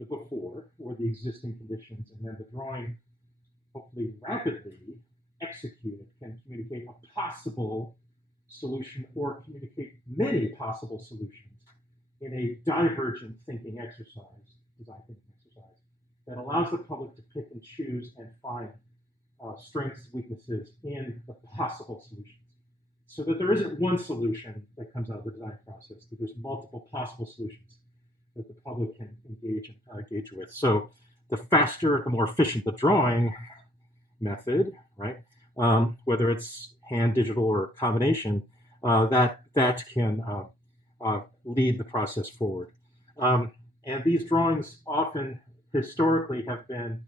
the before or the existing conditions, and then the drawing, hopefully rapidly executed, can communicate a possible solution or communicate many possible solutions in a divergent thinking exercise, design thinking exercise, that allows the public to pick and choose and find strengths, weaknesses in the possible solutions. So that there isn't one solution that comes out of the design process, that there's multiple possible solutions that the public can engage with. So the faster, the more efficient the drawing method, right? Whether it's hand, digital, or combination, that can lead the process forward. And these drawings often historically have been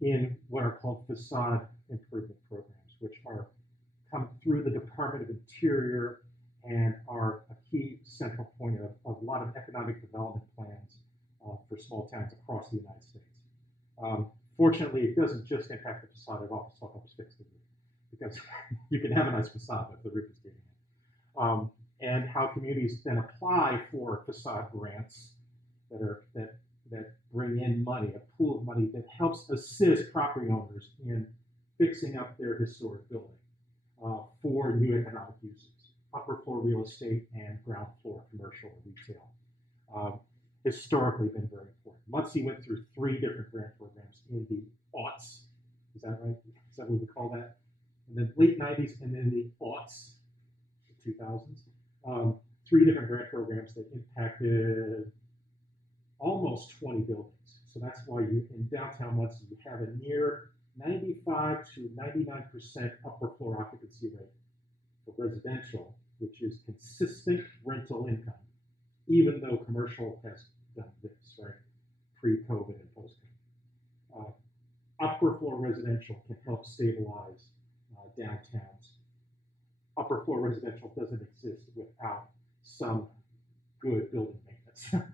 in what are called facade improvement programs, which come through the Department of Interior and are a key central point of a lot of economic development plans for small towns across the United States. Fortunately, it doesn't just impact the facade, it also helps fix the roof, because you can have a nice facade if the roof is caving in. And how communities then apply for facade grants that bring in money, a pool of money that helps assist property owners in fixing up their historic building for new economic uses, upper floor real estate and ground floor commercial or retail. Historically been very important. Muncie went through 3 different grant programs in the aughts. Is that right? Is that what we call that? In the late 90s and then the aughts, the 2000s. 3 different grant programs that impacted almost 20 buildings. So that's why in downtown Muncie, you have a near 95 to 99% upper floor occupancy rate for residential, which is consistent rental income, even though commercial has done this, right? Pre-COVID and post-COVID. Upper floor residential can help stabilize downtowns. Upper floor residential doesn't exist without some good building maintenance.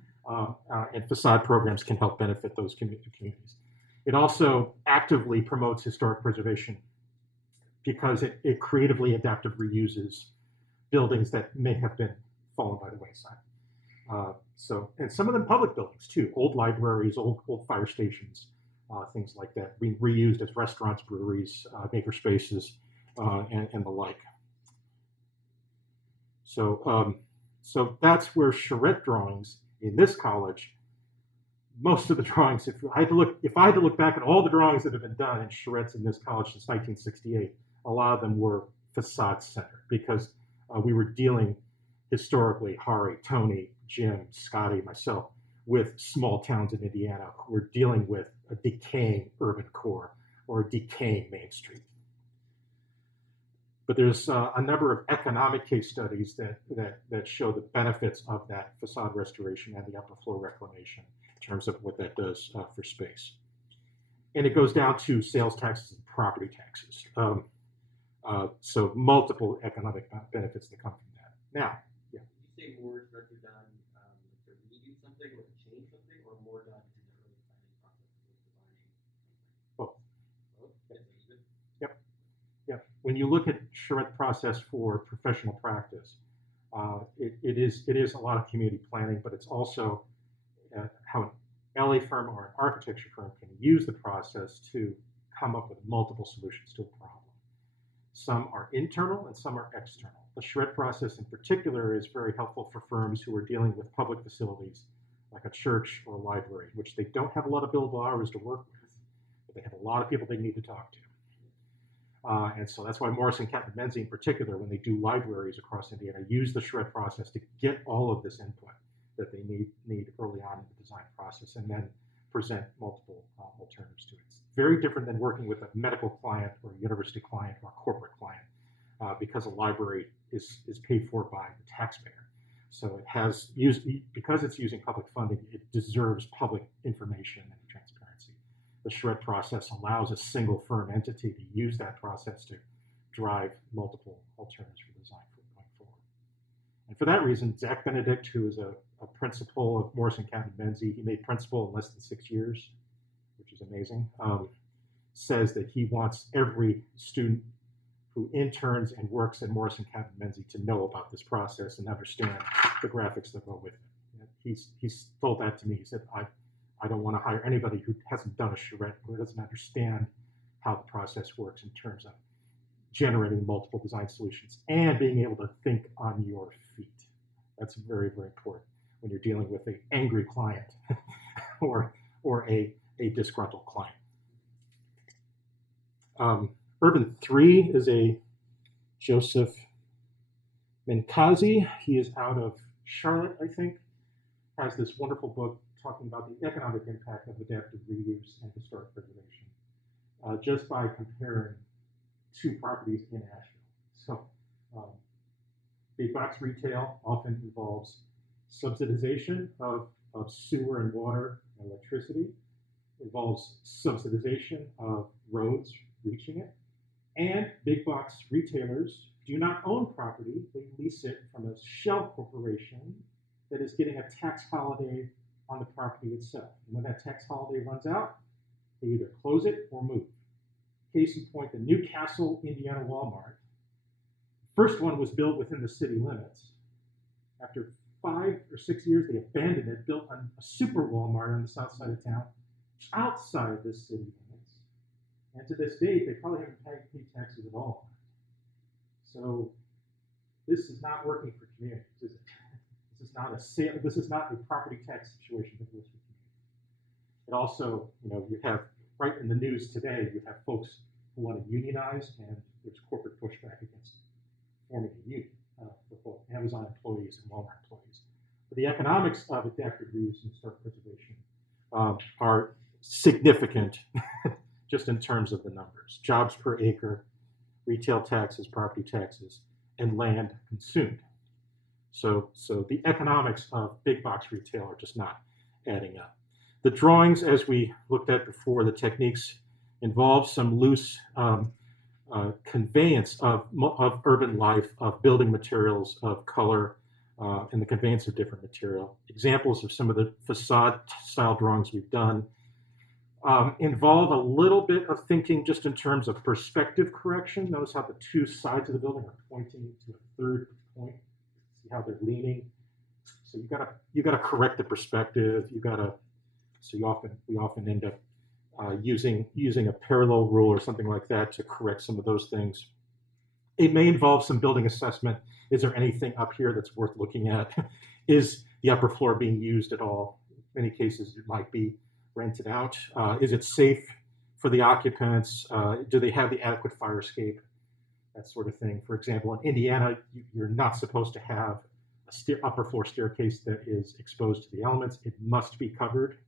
And facade programs can help benefit those communities. It also actively promotes historic preservation because it creatively adaptive reuses buildings that may have been fallen by the wayside. And some of them public buildings too, old libraries, old fire stations, things like that, being reused as restaurants, breweries, maker spaces, and the like. So that's where charrette drawings in this college, most of the drawings, if I had to look back at all the drawings that have been done in charrettes in this college since 1968, a lot of them were facade centered because we were dealing historically, Hari, Tony, Jim, Scotty, myself, with small towns in Indiana who were dealing with a decaying urban core or a decaying Main Street. But there's a number of economic case studies that show the benefits of that facade restoration and the upper floor reclamation in terms of what that does for space. And it goes down to sales taxes and property taxes. So multiple economic benefits that come from that. Now, yeah. Did you say more is directly done to redo something or to change something, or more done in the early planning process of designing something? Both. Both? Yep. Yep. When you look at charrette process for professional practice, it is a lot of community planning, but it's also how an LA firm or an architecture firm can use the process to come up with multiple solutions to a problem. Some are internal and some are external. The charrette process in particular is very helpful for firms who are dealing with public facilities like a church or a library, which they don't have a lot of billable hours to work with, but they have a lot of people they need to talk to. And so that's why Morrison, Kent, and Menzie in particular, when they do libraries across Indiana, use the charrette process to get all of this input that they need early on in the design process and then present multiple alternatives to it. It's very different than working with a medical client or a university client or a corporate client because a library is paid for by the taxpayer. So it has because it's using public funding, it deserves public information and transparency. The charrette process allows a single firm entity to use that process to drive multiple alternatives for design going forward. And for that reason, Zach Benedict, who is a principal of Morrison, Kent, and Menzie, he made principal in less than 6 years, which is amazing, says that he wants every student who interns and works at Morrison, Kent, and Menzie to know about this process and understand the graphics that go with it. He's told that to me. He said, I don't want to hire anybody who hasn't done a charrette or doesn't understand how the process works in terms of generating multiple design solutions and being able to think on your feet. That's very, very important when you're dealing with an angry client or a disgruntled client. Urban 3 is a Joseph Minkazi. He is out of Charlotte, I think, has this wonderful book talking about the economic impact of adaptive reuse and historic preservation, just by comparing two properties in Asheville. So big box retail often involves subsidization of sewer and water and electricity, involves subsidization of roads reaching it, and big box retailers do not own property, they lease it from a shell corporation that is getting a tax holiday on the property itself. And when that tax holiday runs out, they either close it or move. Case in point, the Newcastle, Indiana Walmart. First one was built within the city limits. After 5 or 6 years, they abandoned it, built a super Walmart on the south side of town, outside the city limits. And to this date, they probably haven't paid taxes at all. So this is not working for communities, is it? This is not a property tax situation that works for communities. It also, you have right in the news today, you have folks who want to unionize, and there's corporate pushback against forming a union for both Amazon employees and Walmart employees. But the economics of adaptive reuse and historic preservation are significant just in terms of the numbers. Jobs per acre, retail taxes, property taxes, and land consumed. So the economics of big box retail are just not adding up. The drawings, as we looked at before, the techniques involve some loose conveyance of urban life, of building materials, of color, and the conveyance of different material. Examples of some of the facade style drawings we've done involve a little bit of thinking just in terms of perspective correction. Notice how the two sides of the building are pointing to a third point. See how they're leaning. So you gotta correct the perspective. So we often end up using a parallel rule or something like that to correct some of those things. It may involve some building assessment. Is there anything up here that's worth looking at? Is the upper floor being used at all? In many cases, it might be rented out. Is it safe for the occupants? Do they have the adequate fire escape? That sort of thing. For example, in Indiana, you're not supposed to have a upper floor staircase that is exposed to the elements. It must be covered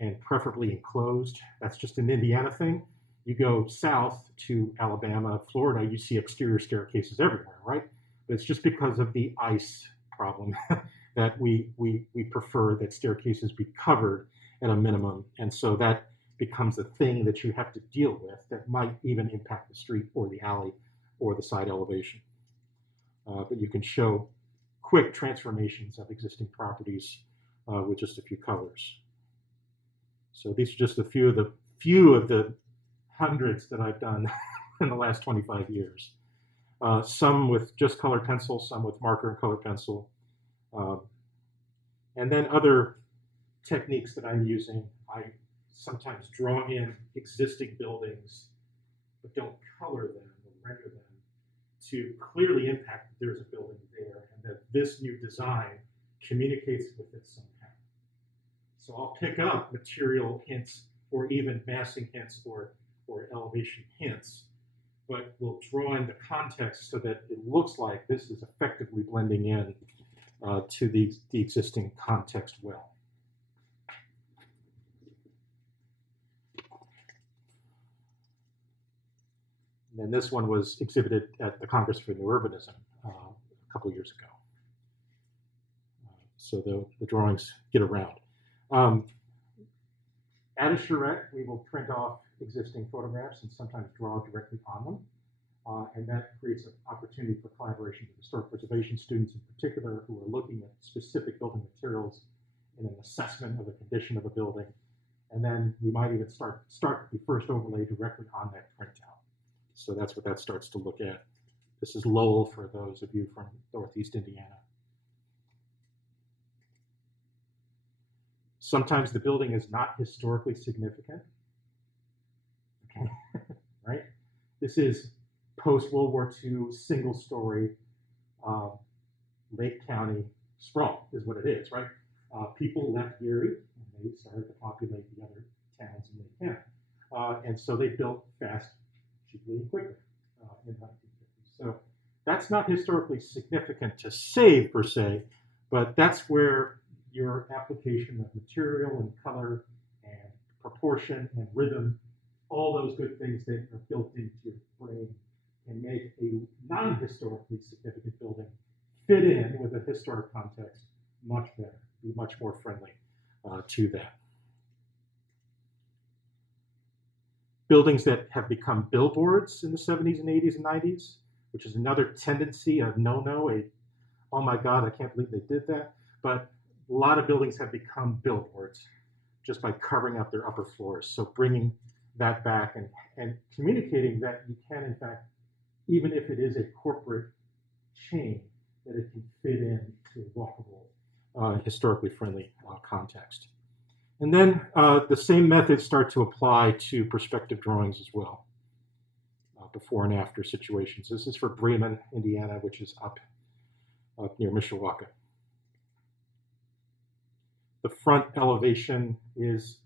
and preferably enclosed. That's just an Indiana thing. You go south to Alabama, Florida, you see exterior staircases everywhere, right? But it's just because of the ice problem that we prefer that staircases be covered at a minimum. And so that becomes a thing that you have to deal with that might even impact the street or the alley or the side elevation. But you can show quick transformations of existing properties with just a few colors. So these are just a few of the hundreds that I've done in the last 25 years. Some with just colored pencil, some with marker and colored pencil. And then other techniques that I'm using, I sometimes draw in existing buildings, but don't color them or render them to clearly impact that there's a building there and that this new design communicates with it somehow. So I'll pick up material hints or even massing hints or elevation hints, but we'll draw in the context so that it looks like this is effectively blending in to the existing context well. And this one was exhibited at the Congress for New Urbanism a couple years ago. So the drawings get around. At a charrette, we will print off existing photographs and sometimes draw directly on them. And that creates an opportunity for collaboration with historic preservation students in particular who are looking at specific building materials in an assessment of the condition of a building. And then we might even start the first overlay directly on that printout. So that's what that starts to look at. This is Lowell for those of you from Northeast Indiana. Sometimes the building is not historically significant. Okay, right? This is post-World War II, single-story, Lake County sprawl is what it is, right? People left Erie and they started to populate the other towns in Lake County. And so they built fast, cheaply, and quickly in the 1950s. So that's not historically significant to save per se, but that's where your application of material and color and proportion and rhythm, all those good things that are built into your brain, can make a non-historically significant building fit in with a historic context much better, be much more friendly to that. Buildings that have become billboards in the 70s and 80s and 90s, which is another tendency, a no-no, oh my God, I can't believe they did that. But a lot of buildings have become billboards just by covering up their upper floors. So bringing that back and communicating that you can, in fact, even if it is a corporate chain, that it can fit into a walkable, historically friendly context. And then the same methods start to apply to perspective drawings as well, before and after situations. This is for Bremen, Indiana, which is up near Mishawaka. The front elevation is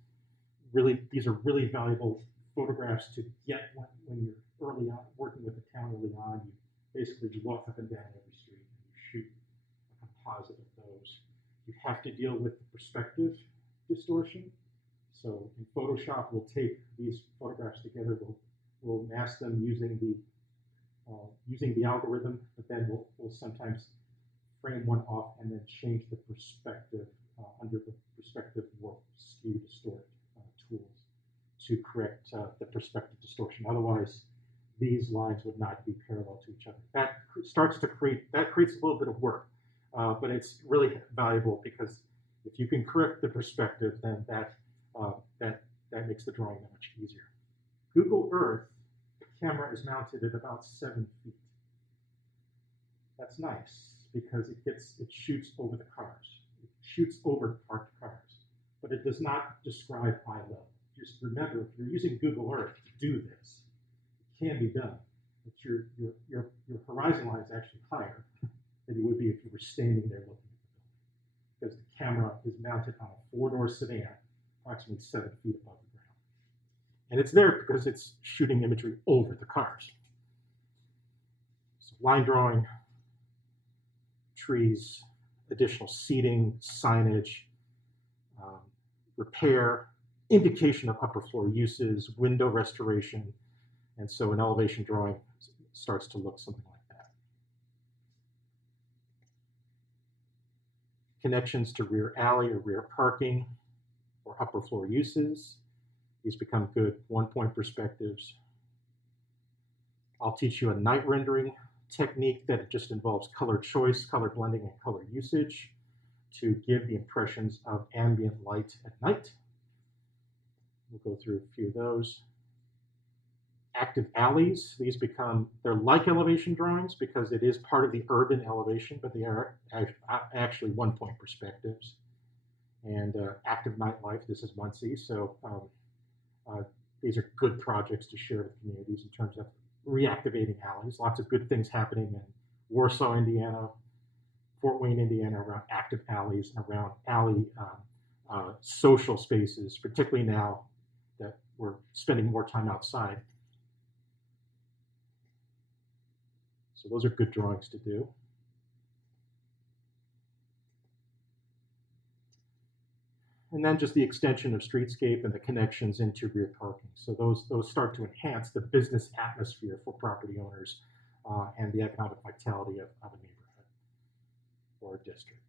really, these are really valuable photographs to get when you're early on, working with the town early on. You walk up and down every street and you shoot a composite of those. You have to deal with the perspective distortion. So in Photoshop, we'll take these photographs together, we'll mask them using the algorithm, but then we'll sometimes frame one off and then change the perspective under the perspective warp, skew, distort tools to correct the perspective distortion. Otherwise, these lines would not be parallel to each other. That creates a little bit of work, but it's really valuable because if you can correct the perspective, then that makes the drawing that much easier. Google Earth, the camera is mounted at about 7 feet. That's nice because it shoots over the cars. It shoots over parked cars, but it does not describe eye level. Just remember, if you're using Google Earth to do this, it can be done, but your horizon line is actually higher than you would be if you were standing there looking at the building, because the camera is mounted on a 4-door sedan, approximately 7 feet above the ground. And it's there because it's shooting imagery over the cars. So line drawing, trees, additional seating, signage, repair, indication of upper floor uses, window restoration, and so an elevation drawing starts to look something like that. Connections to rear alley or rear parking or upper floor uses. These become good one-point perspectives. I'll teach you a night rendering technique that just involves color choice, color blending, and color usage to give the impressions of ambient light at night. We'll go through a few of those. Active alleys, they're like elevation drawings because it is part of the urban elevation, but they are actually one-point perspectives. And active nightlife, this is Muncie, so these are good projects to share with communities in terms of reactivating alleys. Lots of good things happening in Warsaw, Indiana, Fort Wayne, Indiana, around active alleys and around alley social spaces, particularly now that we're spending more time outside. So those are good drawings to do. And then just the extension of streetscape and the connections into rear parking. So those start to enhance the business atmosphere for property owners and the economic vitality of a neighborhood or a district.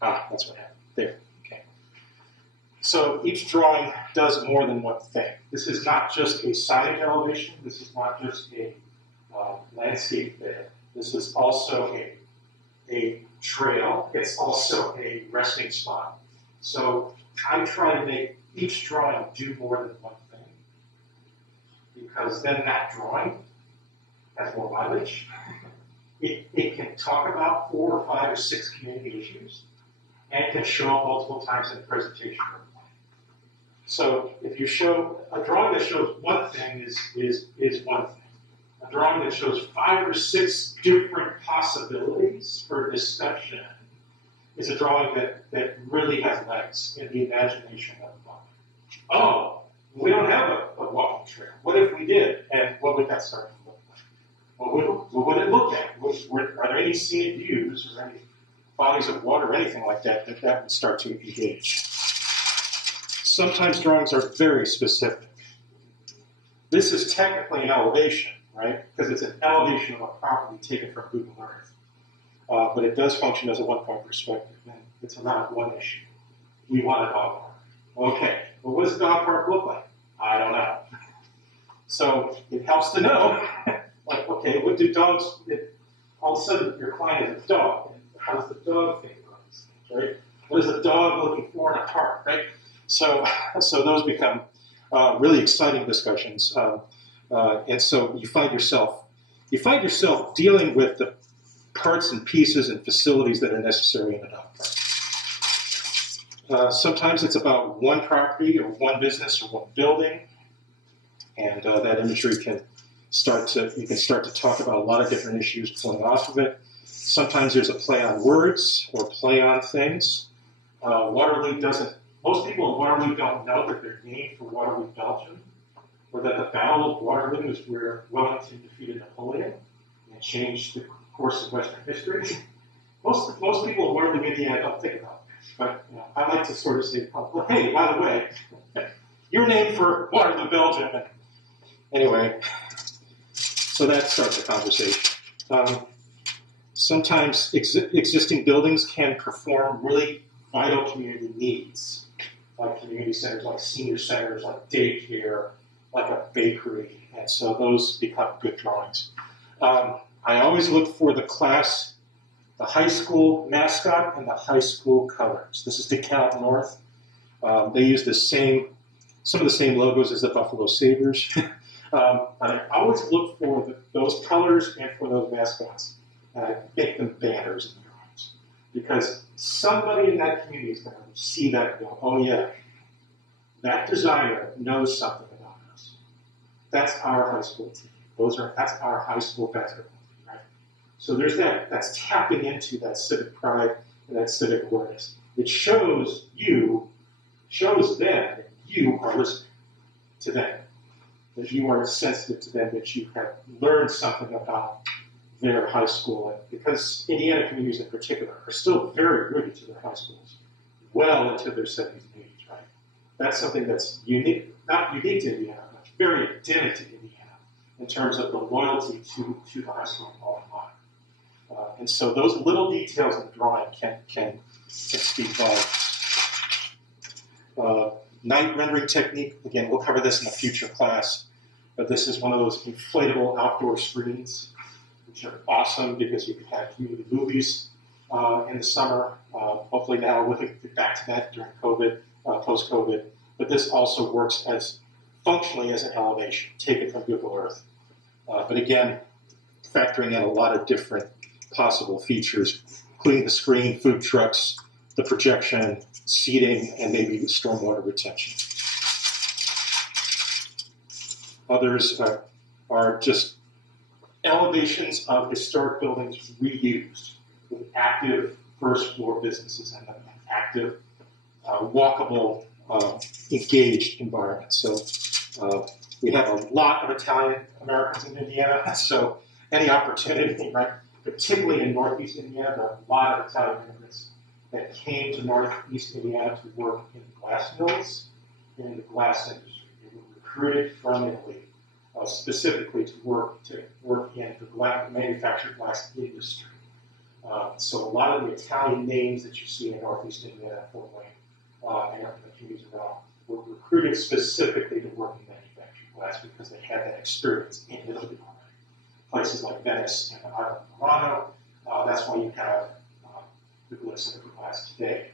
That's what happened. There. Okay. So each drawing does more than one thing. This is not just a signage elevation. This is not just a landscape bed. This is also a trail. It's also a resting spot. So I try to make each drawing do more than one thing, because then that drawing has more mileage. It can talk about 4 or 5 or 6 community issues, and it can show up multiple times in the presentation. So if you show a drawing that shows one thing is one thing. A drawing that shows 5 or 6 different possibilities for discussion is a drawing that really has legs in the imagination of the public. Oh, we don't have a walking trail. What if we did? And what would that start to look like? What would it look like? Are there any scenic views or any bodies of water or anything like that would start to engage? Sometimes drawings are very specific. This is technically an elevation, right? Because it's an elevation of a property taken from Google Earth. But it does function as a one-point perspective, and it's around one issue. We want a dog park. Okay, well, what does a dog park look like? I don't know. So it helps to know, like, okay, what do dogs, all of a sudden your client is a dog, and how does the dog think about these things, right? What is a dog looking for in a park, right? So those become really exciting discussions, and so you find yourself dealing with the parts and pieces and facilities that are necessary in a dog park. Sometimes it's about one property or one business or one building, and that imagery you can start to talk about a lot of different issues pulling off of it. Sometimes there's a play on words or play on things. Most people in Waterloo don't know that they're named for Waterloo, Belgium, or that the Battle of Waterloo is where Wellington defeated Napoleon and changed the course of Western history. Most people in Waterloo, Indiana don't think about this, but I like to sort of say, well, hey, by the way, you're named for Waterloo, Belgium. And anyway, so that starts a conversation. Sometimes existing buildings can perform really vital community needs, like community centers, like senior centers, like daycare, like a bakery, and so those become good drawings. I always look for the high school mascot and the high school colors. This is DeKalb North. They use some of the same logos as the Buffalo Sabres. I always look for those colors and for those mascots, and I make them banners in drawings, because somebody in that community is going to see that and go, oh yeah, that designer knows something about us. That's our high school team. That's our high school basketball team, right? So there's that's tapping into that civic pride and that civic awareness. It shows them that you are listening to them, that you are sensitive to them, that you have learned something about their high school. And because Indiana communities in particular are still very rooted to their high schools, well into their 70s and 80s, right? That's something that's unique, not unique to Indiana, but very endemic to Indiana in terms of the loyalty to the high school all in mind. And so those little details in the drawing can speak volumes. Night rendering technique, again, we'll cover this in a future class, but this is one of those inflatable outdoor screens, which are awesome because you can have community movies in the summer. Hopefully now we'll get back to that during COVID, post-COVID. But this also works functionally as an elevation, taken from Google Earth. But again, factoring in a lot of different possible features, including the screen, food trucks, the projection, seating, and maybe stormwater retention. Others are just elevations of historic buildings reused with active first floor businesses and an active, walkable, engaged environment. So we have a lot of Italian Americans in Indiana, so any opportunity, right? Particularly in Northeast Indiana, there are a lot of Italian immigrants that came to Northeast Indiana to work in glass mills and in the glass industry. They were recruited from Italy specifically to work in the manufactured glass industry. So a lot of the Italian names that you see in Northeast Indiana, Fort Wayne, and the communities around were recruited specifically to work in manufactured glass because they had that experience in Italy already. Places like Venice and the island of Murano, that's why you have the glitz of glass today.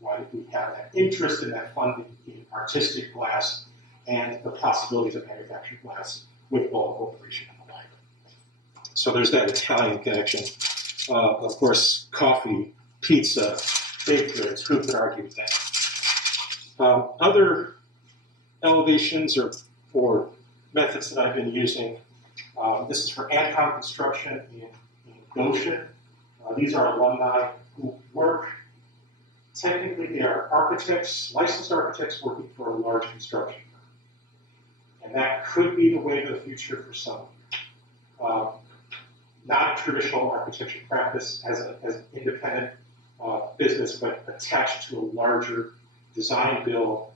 Why we have that interest and that funding in artistic glass and the possibilities of manufactured glass with bulk operation and the like. So there's that Italian connection. Of course, coffee, pizza, baked goods, who could argue with that? Other elevations or methods that I've been using, this is for Ancon Construction in Goshen. These are alumni who work. Technically, they are architects, licensed architects working for a large construction firm. And that could be the way of the future for some. Not a traditional architecture practice as an independent business, but attached to a larger design build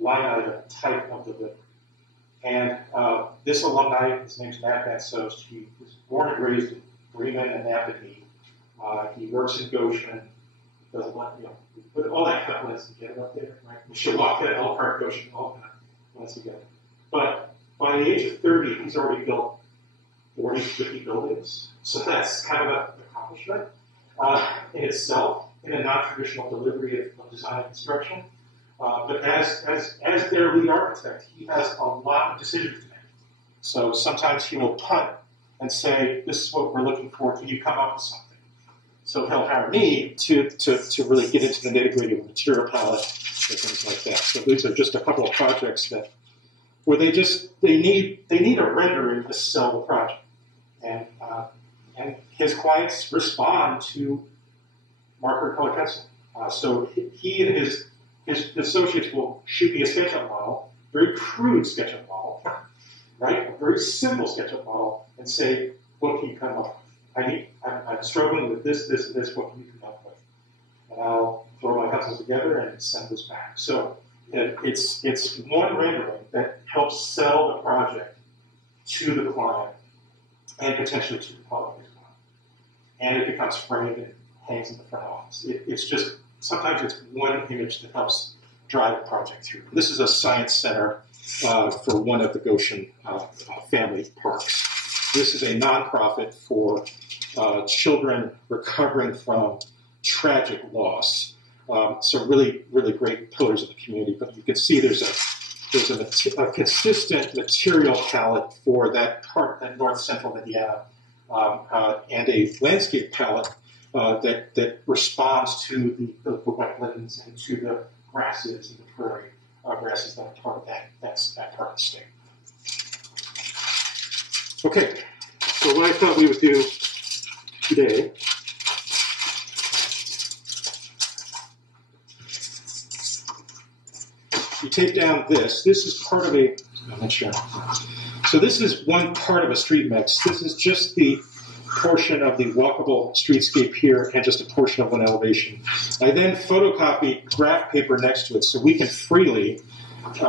line item type of the building. And this alumni, his name's Matt Van Soest. He was born and raised in Bremen and Napanee. He works in Goshen. Does a lot, put all that kind of blends together up there, right? We should walk that all part Goshen, all kind of blends together. But by the age of 30, he's already built 40, 50 buildings. So that's kind of an accomplishment in itself, in a non-traditional delivery of design and construction. But as their lead architect, he has a lot of decisions to make. So sometimes he will punt and say, this is what we're looking for, can you come up with something? So he'll hire me to really get into the nitty-gritty of material palette and things like that. So these are just a couple of projects where they need a rendering to sell the project. And his clients respond to marker color pencil. So he and his associates will shoot me a SketchUp model, very crude SketchUp model, right? A very simple SketchUp model, and say, what can you come up with? I'm struggling with this, this, and this, what can you come up with? And I'll throw my pencils together and send this back. So it's one rendering that helps sell the project to the client and potentially to the public as well. And it becomes framed and hangs in the front office. It's just, sometimes it's one image that helps drive a project through. This is a science center for one of the Goshen family parks. This is a nonprofit for children recovering from tragic loss. So really, really great pillars of the community. But you can see there's a consistent material palette for that part, that north central Indiana, and a landscape palette that responds to the wetlands and to the grasses and the prairie grasses that are part of that part of the state. Okay, so what I thought we would do today you take down this. This is part of a, I'm not sure. So this is one part of a street mix. This is just the portion of the walkable streetscape here and just a portion of one elevation. I then photocopy graph paper next to it so we can freely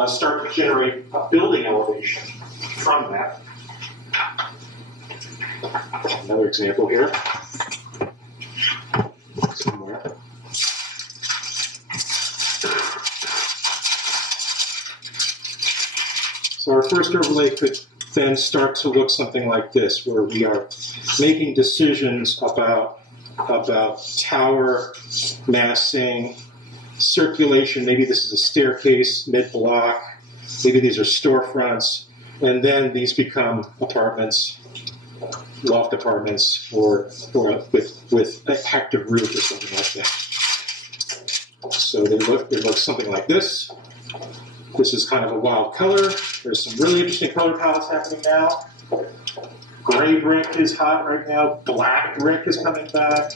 start to generate a building elevation from that. Another example here. Somewhere. So our first overlay could then start to look something like this, where we are making decisions about tower massing, circulation. Maybe this is a staircase mid-block. Maybe these are storefronts. And then these become apartments, loft apartments, or with an active roof or something like that. So they look something like this. This is kind of a wild color. There's some really interesting color palettes happening now. Gray brick is hot right now. Black brick is coming back.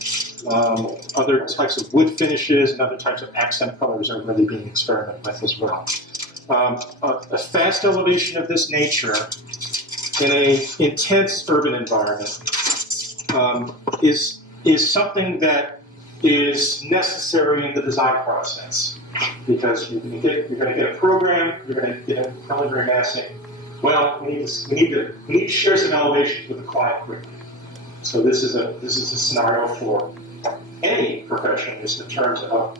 Other types of wood finishes and other types of accent colors are really being experimented with as well. A fast elevation of this nature in an intense urban environment is something that is necessary in the design process, because you're going to get a program, you're going to get a preliminary massing. Well, we need to share some elevations with the client quickly. So this is a scenario for any professionalist in terms of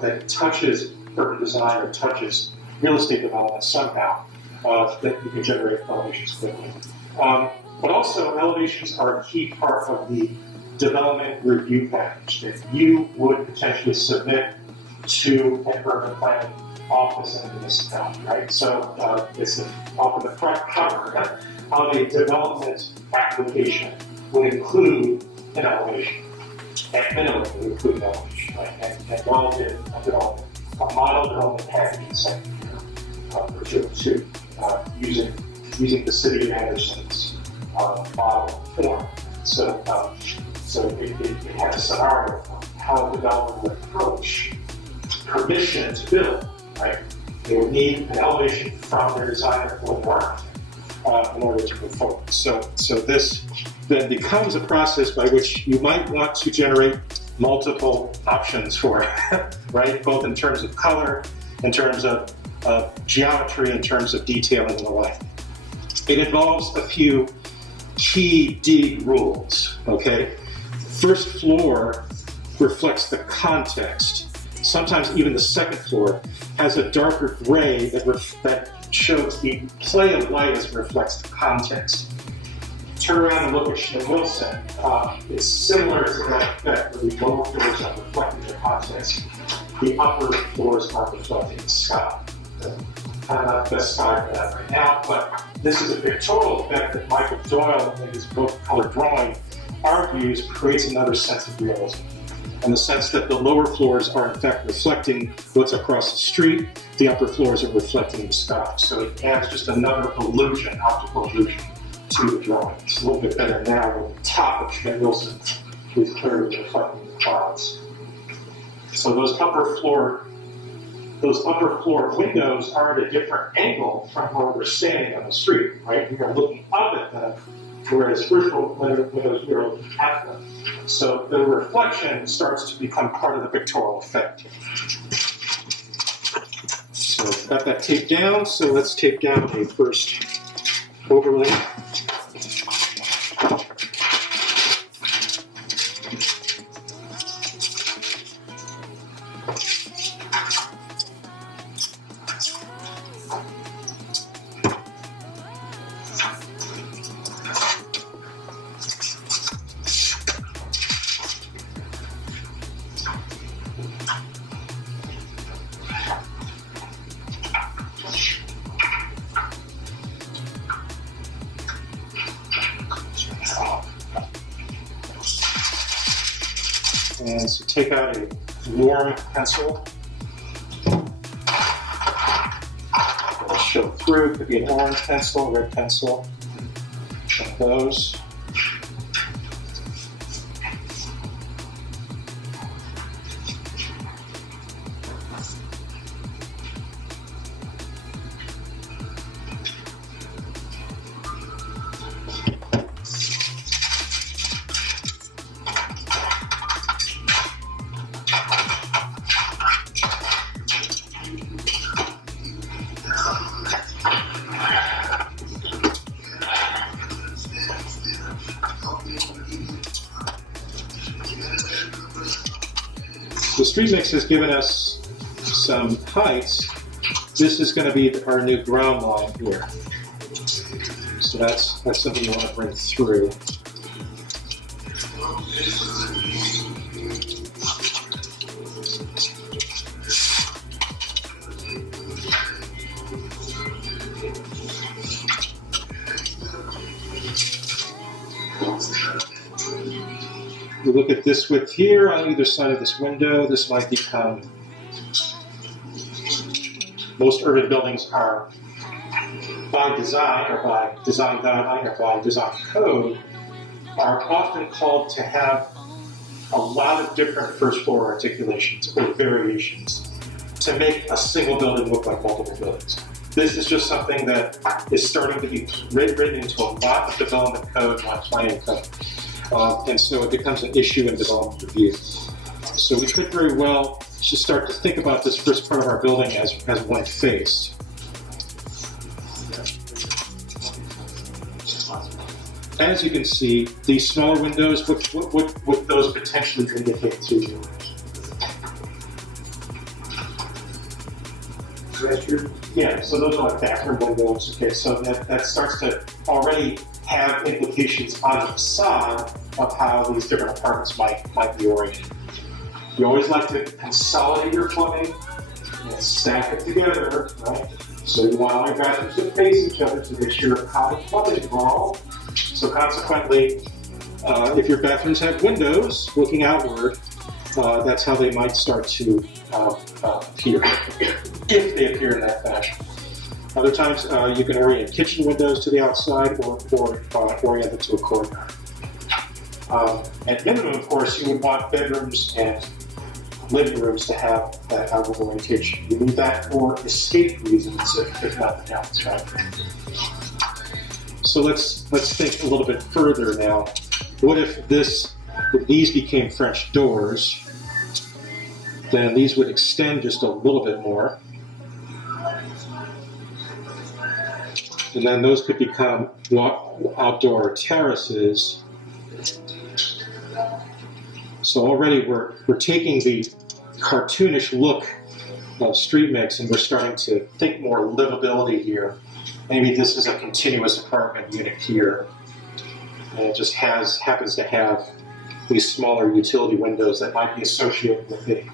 that touches urban design or touches real estate development somehow, that you can generate elevations quickly. But also, elevations are a key part of the development review package that you would potentially submit to an urban planning office in a municipality, right? So it's often the front cover of a development application would include an elevation. At minimum, would include an elevation, right? And relative development, a model development package in second year for 202, using the city of Anderson's model form. So it had a scenario of how a developer would approach permission to build, right? They would need an elevation from their designer or work in order to move forward. So this then becomes a process by which you might want to generate multiple options for it, right? Both in terms of color, in terms of geometry, in terms of detailing and the like. It involves a few key dig rules, okay? First floor reflects the context. Sometimes even the second floor has a darker gray that shows the play of light as it reflects the context. Turn around and look at Schmidt-Wilson. It's similar to that effect where the lower floors are reflecting the context. The upper floors are reflecting the sky. I'm not the best sky for that right now, but this is a pictorial effect that Michael Doyle, in his book Color Drawing, argues creates another sense of realism. In the sense that the lower floors are in fact reflecting what's across the street, the upper floors are reflecting the sky. So it adds just another illusion, optical illusion, to the drawing. It's a little bit better now with the top of Schmidt-Wilson is clearly reflecting the clouds. So those upper floor windows are at a different angle from where we're standing on the street, right? We are looking up at them, whereas first floor windows we are looking at them. So the reflection starts to become part of the pictorial effect. So got that taped down, so let's tape down a first overlay. And so take out a warm pencil. It'll show through. It could be an orange pencil, red pencil. One of those. The street mix has given us some heights. This is going to be our new ground line here. So that's something you want to bring through. You look at this width here on either side of this window. This might become, most urban buildings are by design or by design guideline or by design code are often called to have a lot of different first floor articulations or variations to make a single building look like multiple buildings. This is just something that is starting to be written into a lot of development code, not planning code. And so it becomes an issue in development review. So we could very well just start to think about this first part of our building as one face. As you can see, these smaller windows, what those potentially indicate to you? Yeah, so those are like bathroom windows. Okay, so that starts to already have implications on the facade of how these different apartments might be oriented. You always like to consolidate your plumbing and stack it together, right? So you want all your bathrooms to face each other to make sure a common plumbing wall. So consequently, if your bathrooms have windows looking outward, that's how they might start to appear, if they appear in that fashion. Other times, you can orient kitchen windows to the outside or orient them to a courtyard. At minimum, of course, you would want bedrooms and living rooms to have that outward orientation. You need that for escape reasons, if nothing else, right? So let's think a little bit further now. What if these became French doors? Then these would extend just a little bit more. And then those could become outdoor terraces. So already we're taking the cartoonish look of street mix and we're starting to think more livability here. Maybe this is a continuous apartment unit here. And it just happens to have these smaller utility windows that might be associated with a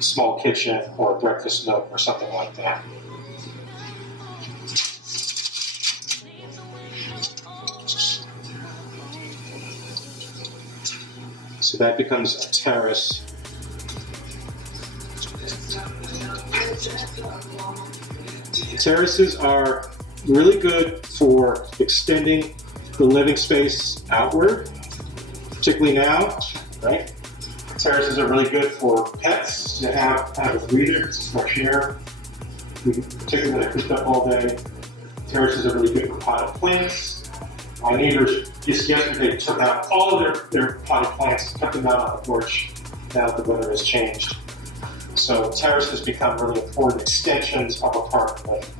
small kitchen or a breakfast nook or something like that. So that becomes a terrace. Terraces are really good for extending the living space outward, particularly now, right? Terraces are really good for pets to have a breather, it's fresh air, particularly when they're cooped up all day. Terraces are really good for potted plants. My neighbors just yesterday took out all of their potted plants, kept them out on the porch now that the weather has changed. So terraces become really important extensions of apartment living.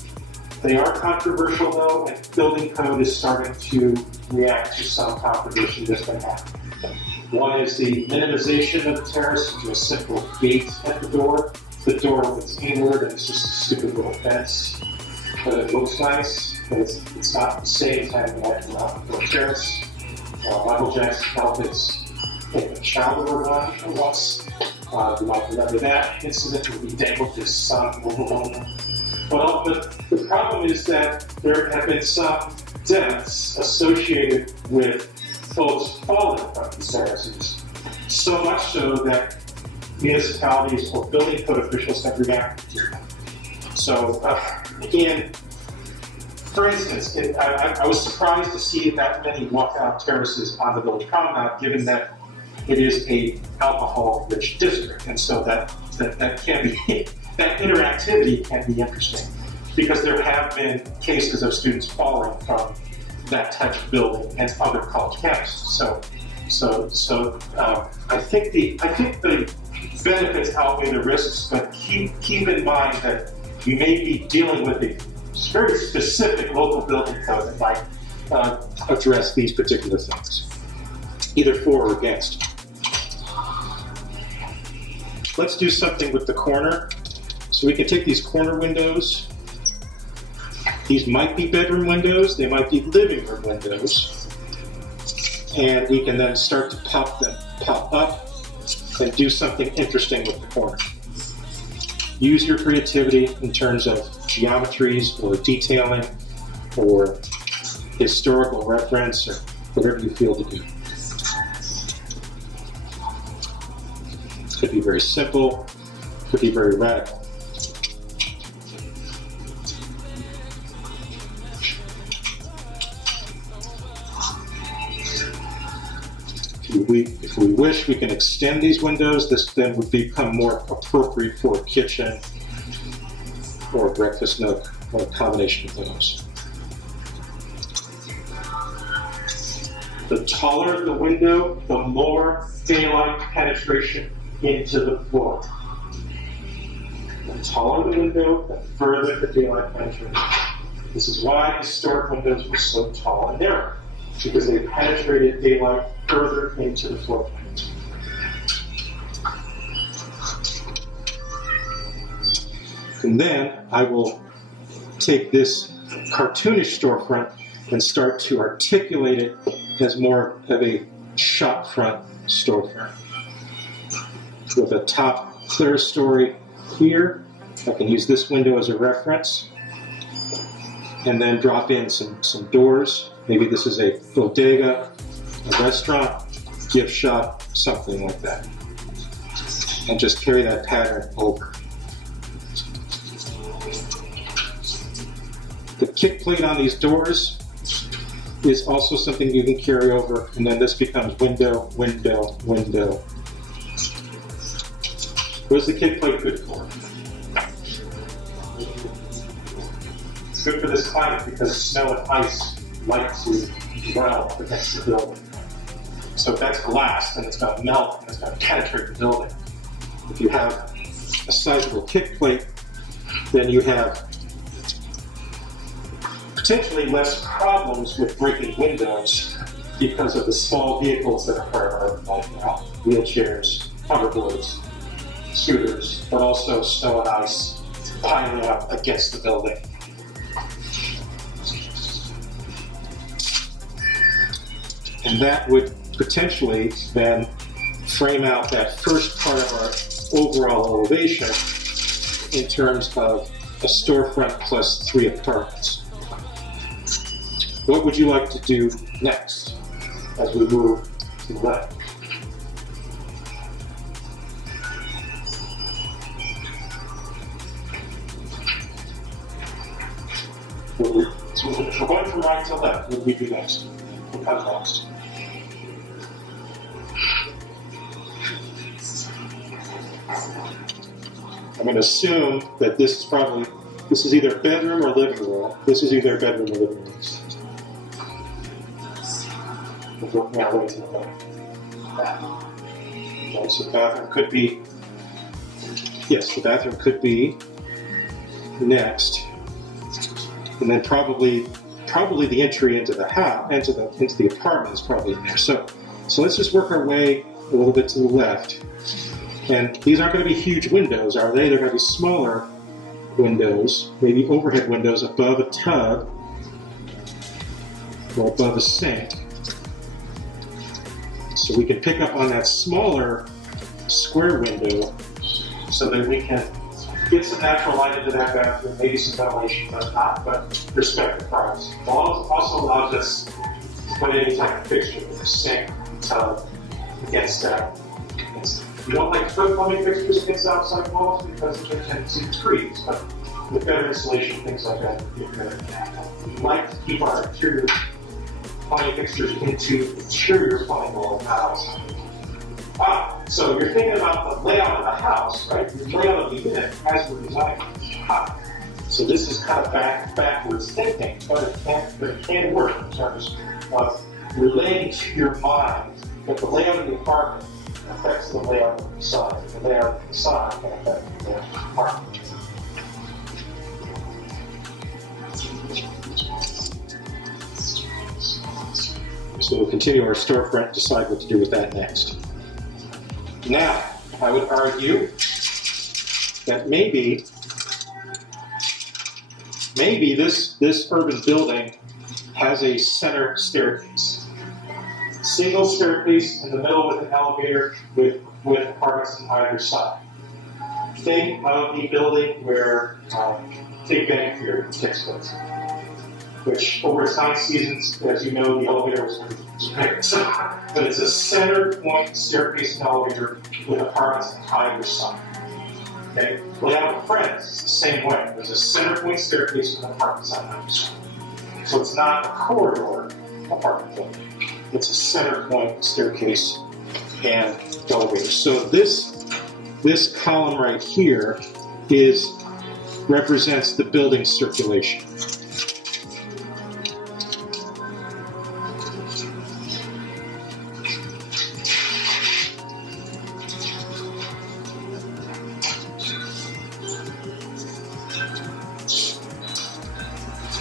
They are controversial though, and building code is starting to react to some controversy that's been happening. One is the minimization of the terrace to a simple gate at the door. The door opens inward and it's just a stupid little fence. But it looks nice, but it's not the same kind of outdoor terrace. Michael Jackson held his shower run once. You might remember that incident where he dangled his son over one. But the problem is that there have been some deaths associated with folks falling from these terraces. So much so that municipalities or building code officials have reacted to them. So again, for instance, I was surprised to see that many walkout terraces on the village promenade, given that it is a alcohol-rich district, and so that can be that interactivity can be interesting, because there have been cases of students falling from that type of building and other college campuses. So I think the benefits outweigh the risks, but keep in mind that you may be dealing with a very specific local building code that might address these particular things, either for or against. Let's do something with the corner. So we can take these corner windows. These might be bedroom windows, they might be living room windows. And we can then start to pop up and do something interesting with the corner. Use your creativity in terms of geometries or detailing or historical reference or whatever you feel to do. Could be very simple, could be very radical. If we wish, we can extend these windows. This then would become more appropriate for a kitchen or a breakfast nook or a combination of those. The taller the window, the more daylight penetration into the floor. The taller the window, the further the daylight penetration. This is why historic windows were so tall and narrow, because they penetrated daylight further into the floor plan. And then I will take this cartoonish storefront and start to articulate it as more of a shop front storefront, with a top clear story here I can use this window as a reference and then drop in some doors. Maybe this is a bodega, a restaurant, gift shop, something like that. And just carry that pattern over. The kick plate on these doors is also something you can carry over, and then this becomes window, window, window. What is the kick plate good for? It's good for this climate because snow and ice like to dwell against the building. So if that's glass, then it's going to melt and it's going to penetrate the building. If you have a sizable kick plate, then you have potentially less problems with breaking windows because of the small vehicles that are like now, wheelchairs, hoverboards, scooters, but also snow and ice piling up against the building. And that would potentially then frame out that first part of our overall elevation in terms of a storefront plus 3 apartments. What would you like to do next as we move to the left? So we're going from right to left. What do we do next? What comes next? I'm going to assume that this is either bedroom or living room. This is either bedroom or living room. We'll work our way to the left. Okay, so the bathroom could be, yes, the bathroom could be next, and then probably the entry into the house, into the apartment is probably in there. So let's just work our way a little bit to the left. And these aren't going to be huge windows, are they? They're going to be smaller windows, maybe overhead windows above a tub or above a sink. So we can pick up on that smaller square window so that we can get some natural light into that bathroom, maybe some ventilation, but respect the privacy. It also allows us to put any type of fixture, like a sink, tub, against that. We don't like to put plumbing fixtures against outside walls because of their tendency to freeze, but with better insulation, things like that, we like to keep our interior plumbing fixtures into interior plumbing walls, not outside. So you're thinking about the layout of the house, right? The layout of the unit as we're designing. So this is kind of backwards thinking, but it can work in terms of relaying to your mind that the layout of the apartment affects the layout of the facade. The layout of the facade can affect the layout of the apartment. So we'll continue our storefront, decide what to do with that next. Now, I would argue that maybe this urban building has a center staircase. Single staircase in the middle with an elevator with apartments on either side. Think of the building where Big Bang Theory takes place, which over its 9 seasons, as you know, the elevator was great. But it's a center point staircase and elevator with apartments on either side. Okay? Layout of Friends is the same way. There's a center point staircase with apartments on either side. So it's not a corridor apartment building. It's a center point staircase and elevator. So this column right here represents the building circulation.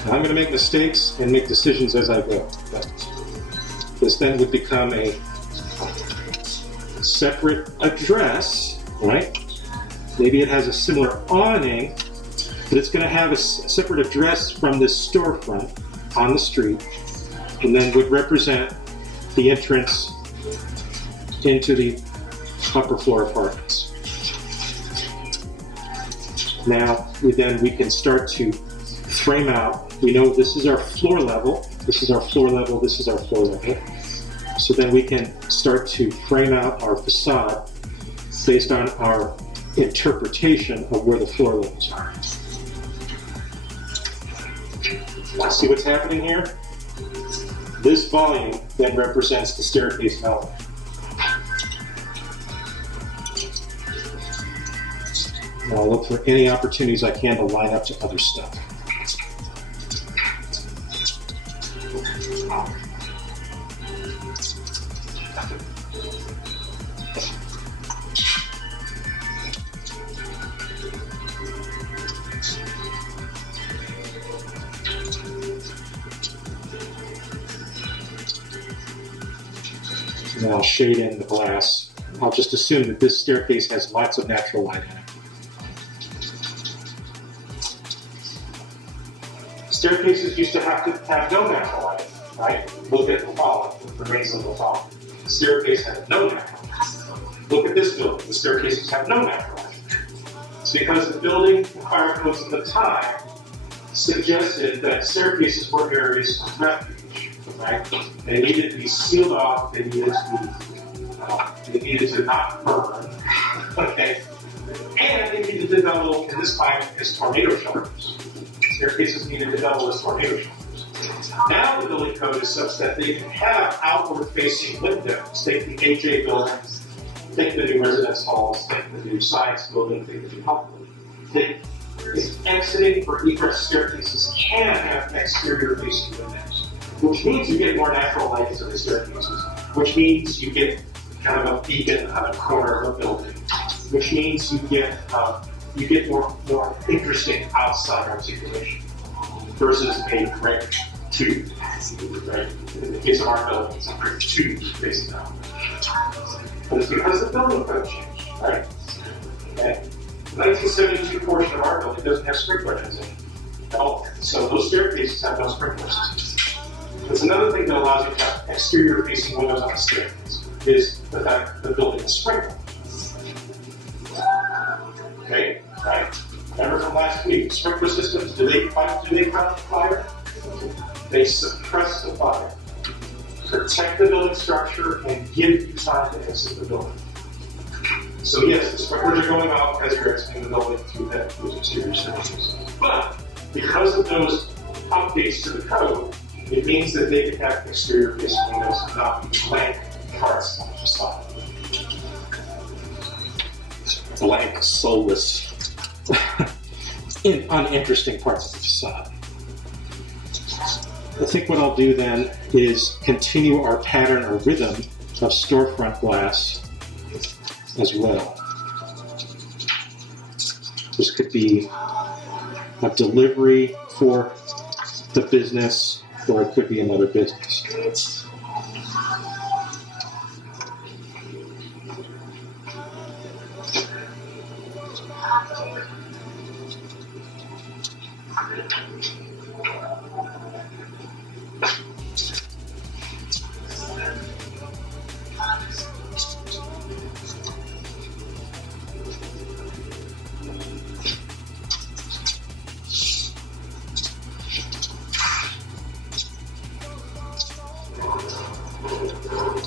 Now I'm going to make mistakes and make decisions as I go. But this then would become a separate address, right? Maybe it has a similar awning, but it's going to have a separate address from this storefront on the street, and then would represent the entrance into the upper floor apartments. Now, we can start to frame out. We know this is our floor level, this is our floor level, this is our floor level. So then we can start to frame out our facade based on our interpretation of where the floor levels are. See what's happening here? This volume then represents the staircase element. Now I'll look for any opportunities I can to line up to other stuff. And then I'll shade in the glass. I'll just assume that this staircase has lots of natural light in it. Staircases used to have no natural light, right? Look at the following, the remains of the following. The staircase had no natural light. Look at this building, the staircases have no natural light. It's because the building and fire codes at the time suggested that staircases were areas of refuge, right? They needed to be sealed off, they needed to not burn, okay? And they needed to double, in this climate, as tornado shelters. Staircases needed to double as tornado shelters. Now the building code is such that they can have outward-facing windows. Take the AJ buildings, take the new residence halls, take the new science building, take the new health building. Exiting or egress staircases can have exterior-facing windows, which means you get more natural light into the staircases, which means you get kind of a beacon on a corner of a building, which means you get more interesting outside articulation versus a brick tube, right? In the case of our building, it's a brick tube facing out. But it's because the building code changed, right? Okay. The 1972 portion of our building doesn't have sprinklers in it at all. So those staircases have no sprinklers. That's another thing that allows you to have exterior facing windows on the staircase is the fact that the building is sprinkled. Okay, right? Remember from last week, sprinkler systems, do they fight fire? They suppress the fire, protect the building structure, and give you time to exit the building. So yes, the sprinklers are going off as you're exiting the building through those exterior staircases. But because of those updates to the code, it means that they can have exterior facing windows and not be blank parts of the facade. Blank, soulless, uninteresting parts of the facade. I think what I'll do then is continue our pattern or rhythm of storefront glass as well. This could be a delivery for the business, or it could be another business.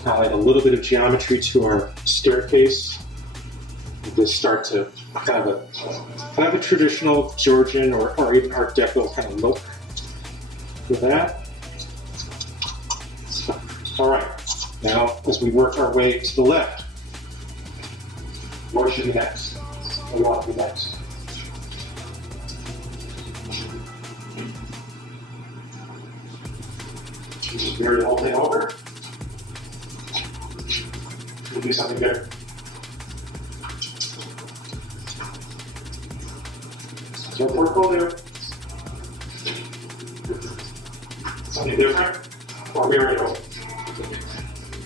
I'll add a little bit of geometry to our staircase. We'll just start to kind of a traditional Georgian or even Art Deco kind of look for that. All right, now as we work our way to the left, what should be next? What do we want to do next? Just mirror the whole thing over. We'll do something good. Your portfolio. Something different, or mirror it over.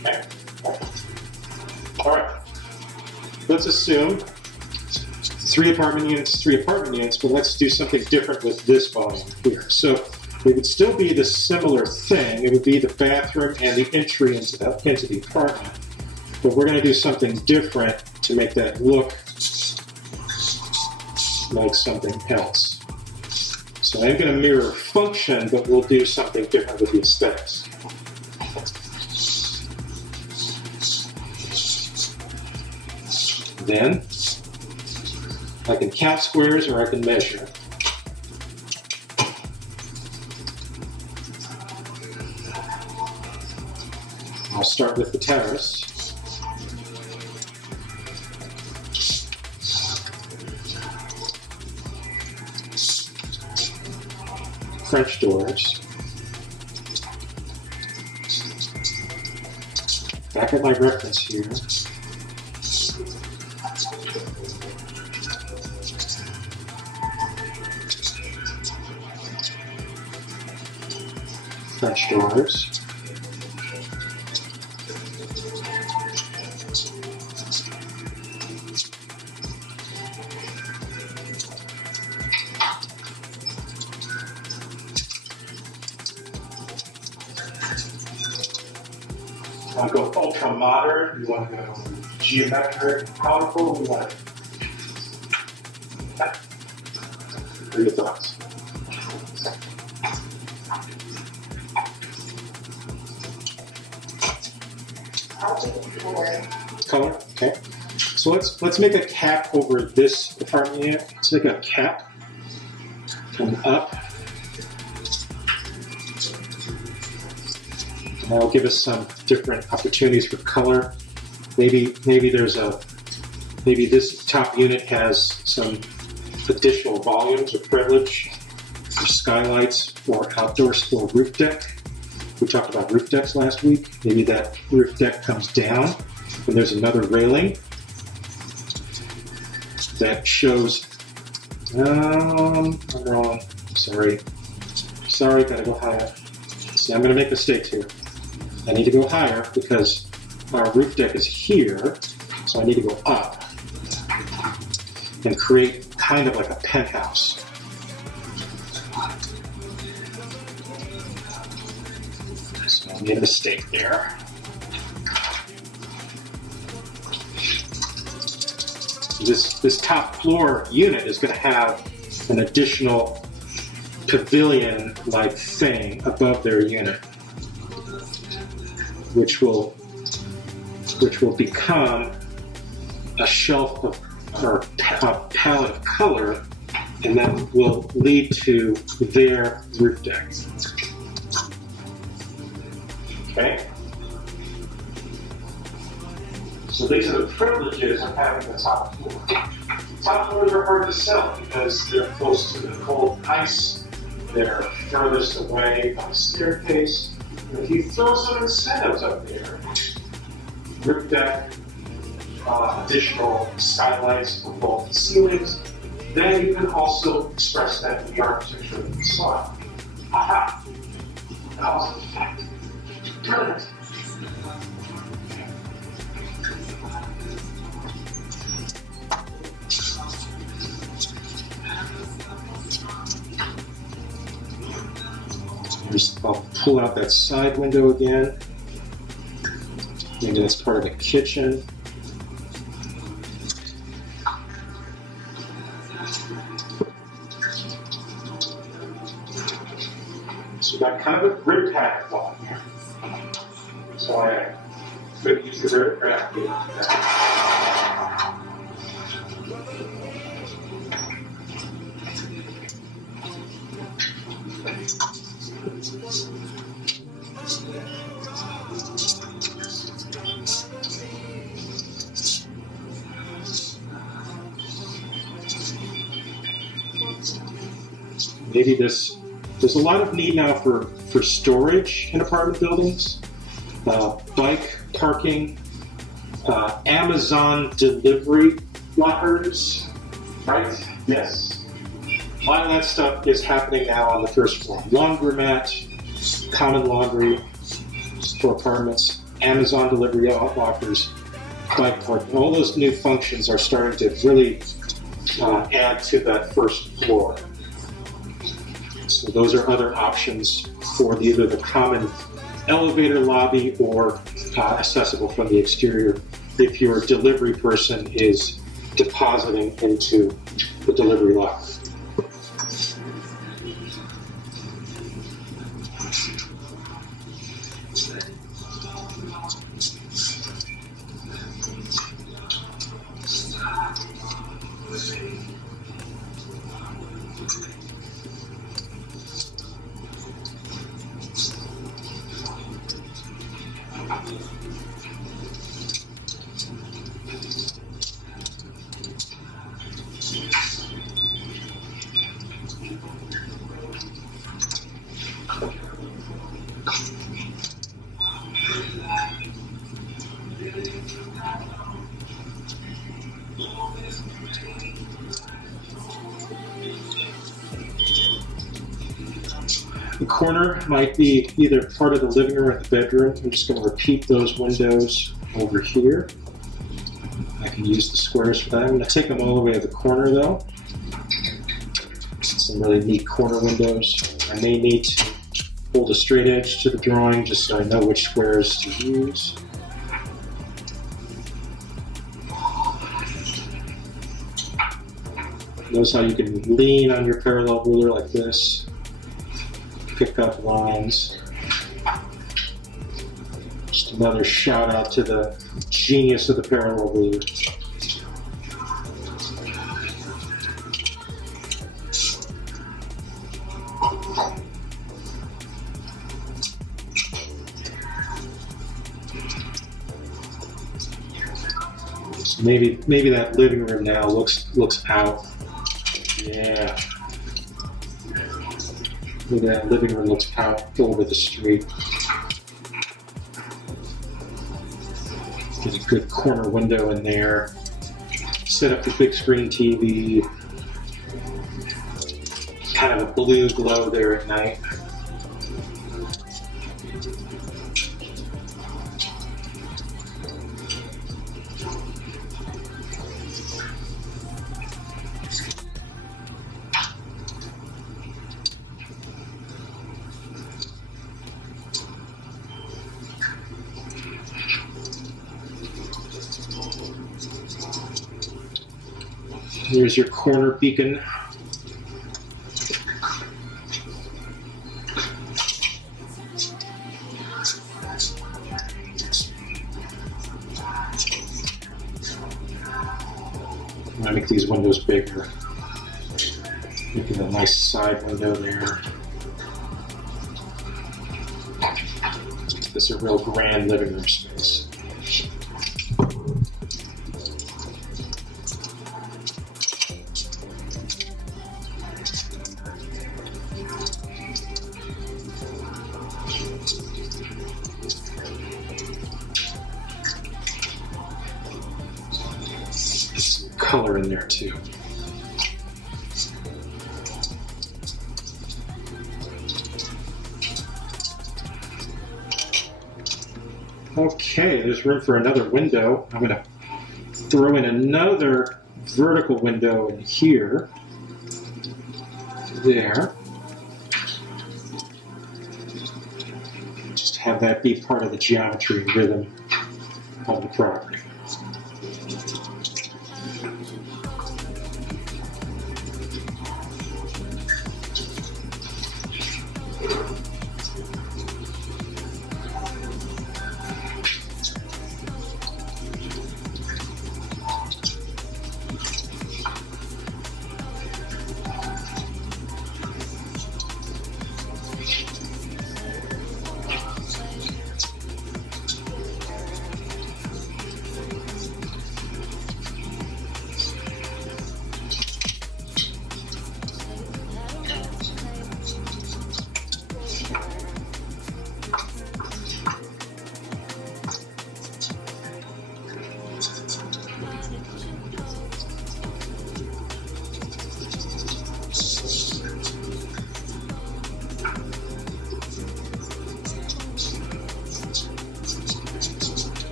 Okay. All right. Let's assume 3 apartment units, but let's do something different with this volume here. So it would still be the similar thing. It would be the bathroom and the entry into the apartment. But we're going to do something different to make that look like something else. So I'm going to mirror function, but we'll do something different with the aesthetics. Then I can count squares or I can measure. I'll start with the terrace. French doors. Back at my reference here. French doors. You want to go ultra modern, you want to go geometric, colorful, you want to. What are your thoughts? Color, okay. So let's make a cap over this apartment unit. Let's make a cap. Come up. And that'll give us some different opportunities for color. Maybe this top unit has some additional volumes or privilege for skylights or outdoors or roof deck. We talked about roof decks last week. Maybe that roof deck comes down and there's another railing that shows, I'm wrong, sorry, gotta go higher. See, I'm gonna make mistakes here. I need to go higher because our roof deck is here, so I need to go up and create kind of like a penthouse. So I made a mistake there. This top floor unit is going to have an additional pavilion-like thing above their unit, which will become a shelf of or a palette of color, and that will lead to their roof deck. Okay. So these are the privileges of having the top floor. Top floors are hard to sell because they're close to the cold ice. They're furthest away by staircase. And if you throw some incentives up there, roof deck, additional skylights for both ceilings, then you can also express that in the architecture of the facade. Aha! That was an effect. Brilliant. I'll pull out that side window again. Maybe that's part of the kitchen. So we've got kind of a grid pattern going here. So I could use the grid pattern. Maybe there's a lot of need now for storage in apartment buildings, bike parking, Amazon delivery lockers, right? Yes. A lot of that stuff is happening now on the first floor. Laundromat, common laundry for apartments, Amazon delivery lockers, bike parking. All those new functions are starting to really add to that first floor. So those are other options for either the common elevator lobby or accessible from the exterior if your delivery person is depositing into the delivery lock. The corner might be either part of the living room or the bedroom. I'm just going to repeat those windows over here. I can use the squares for that. I'm going to take them all the way to the corner though. Some really neat corner windows. I may need to hold a straight edge to the drawing just so I know which squares to use. Notice how you can lean on your parallel ruler like this. Pick up lines. Just another shout out to the genius of the parallel ruler. So maybe that living room now looks out. Yeah. Maybe that living room looks out over the street. Get a good corner window in there. Set up the big screen TV. Kind of a blue glow there at night. Here's your corner beacon. I'm gonna make these windows bigger. Making a nice side window there. This is a real grand living room space. Color in there too. Okay, there's room for another window. I'm going to throw in another vertical window in here. There. Just have that be part of the geometry and rhythm of the property.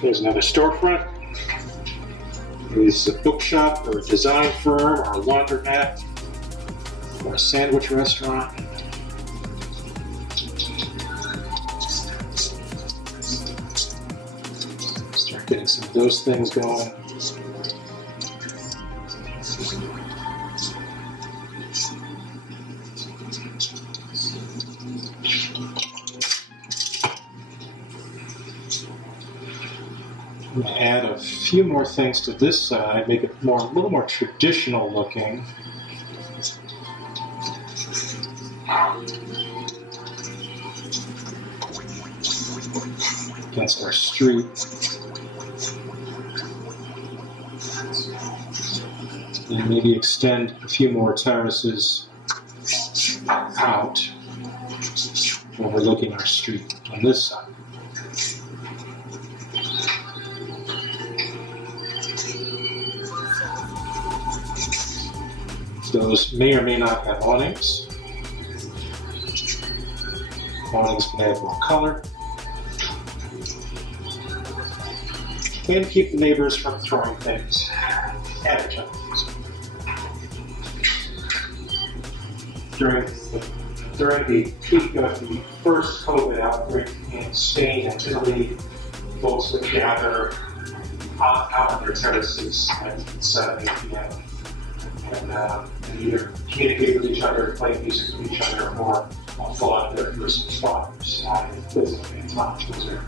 There's another storefront. is a bookshop or a design firm or a laundromat or a sandwich restaurant. Start getting some of those things going. I'm going to add a few more things to this side, make it a little more traditional looking. Against our street. And maybe extend a few more terraces out overlooking our street on this side. Those may or may not have awnings. Awnings can add more color. And keep the neighbors from throwing things at each other. During the peak of the first COVID outbreak in Spain and Italy, folks would gather out on their terraces at 7, 8 p.m. And either communicate with each other, play music with each other, or fill out their first responders. Physically in time. Those are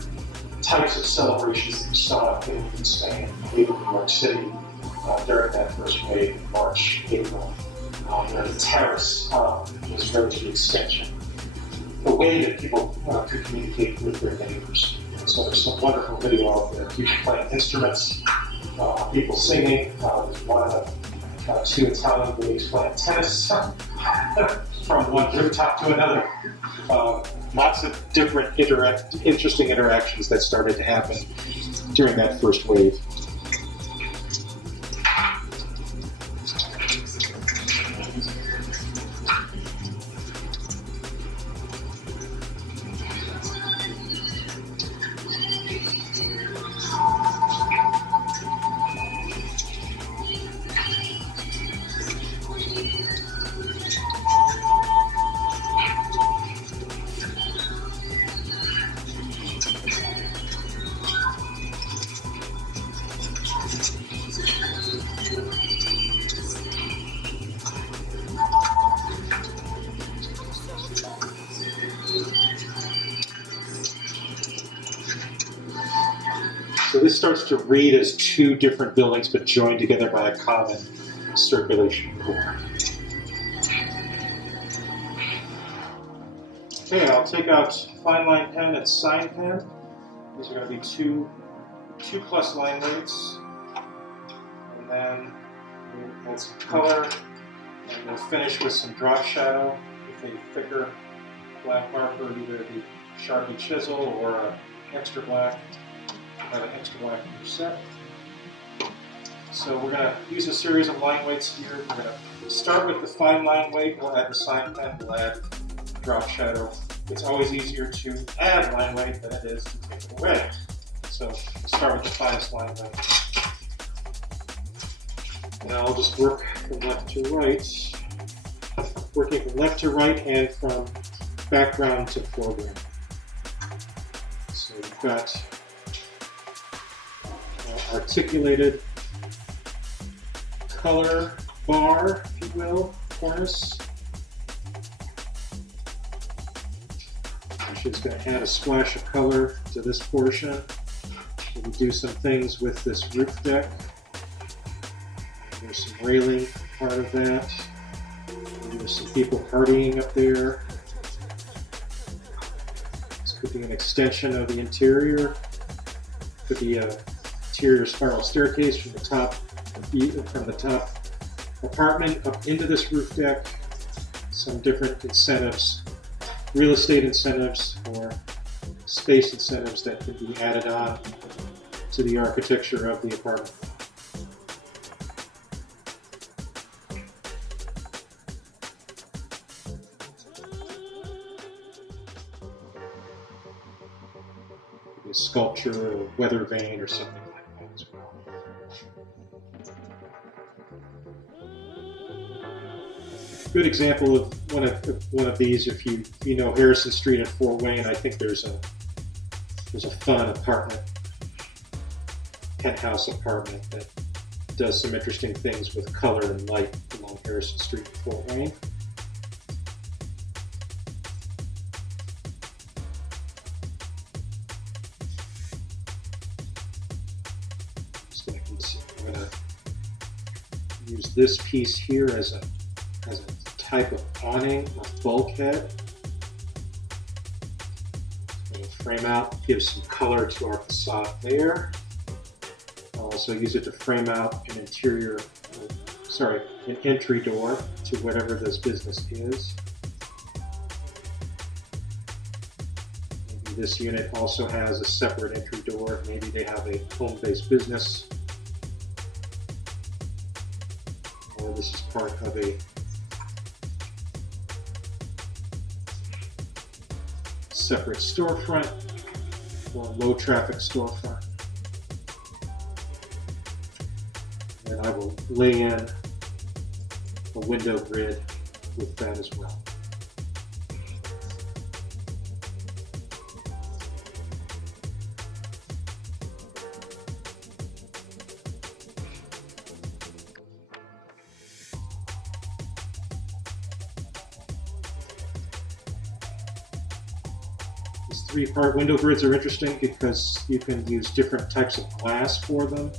types of celebrations that you saw in Spain, even in New York City, during that first wave in March, April. The terrace was really the extension, the way that people could communicate with their neighbors. And so there's some wonderful video out there, people playing instruments, people singing. There's one of two Italian ladies playing tennis from one rooftop to another. Lots of different interesting interactions that started to happen during that first wave. So this starts to read as two different buildings, but joined together by a common circulation core. Okay, I'll take out fine line pen and sign pen. These are going to be two plus line weights. And then we'll add some color, and we'll finish with some drop shadow with a thicker black marker, either the Sharpie chisel or an extra black. An extra black in your set. So we're going to use a series of line weights here. We're going to start with the fine line weight. We'll add the sign pen. We'll add drop shadow. It's always easier to add line weight than it is to take it away. So start with the finest line weight. And I'll just work from left to right. Working from left to right and from background to foreground. So we've got articulated color bar, if you will, cornice. She's going to add a splash of color to this portion. We'll do some things with this roof deck. There's some railing part of that. There's some people partying up there. This could be an extension of the interior. Could be a interior spiral staircase from the top apartment up into this roof deck. Some different incentives, real estate incentives or space incentives that can be added on to the architecture of the apartment. Could be a sculpture or a weather vane or something like that as well. good example of one of these. If you know Harrison Street in Fort Wayne, I think there's a fun apartment, penthouse apartment that does some interesting things with color and light along Harrison Street in Fort Wayne. I'm going to use this piece here as a type of awning, a bulkhead. It'll frame out, give some color to our facade there. I'll also use it to frame out an entry door to whatever this business is. Maybe this unit also has a separate entry door. Maybe they have a home-based business. Or this is part of a separate storefront or low traffic storefront. And I will lay in a window grid with that as well. These three-part window grids are interesting because you can use different types of glass for them.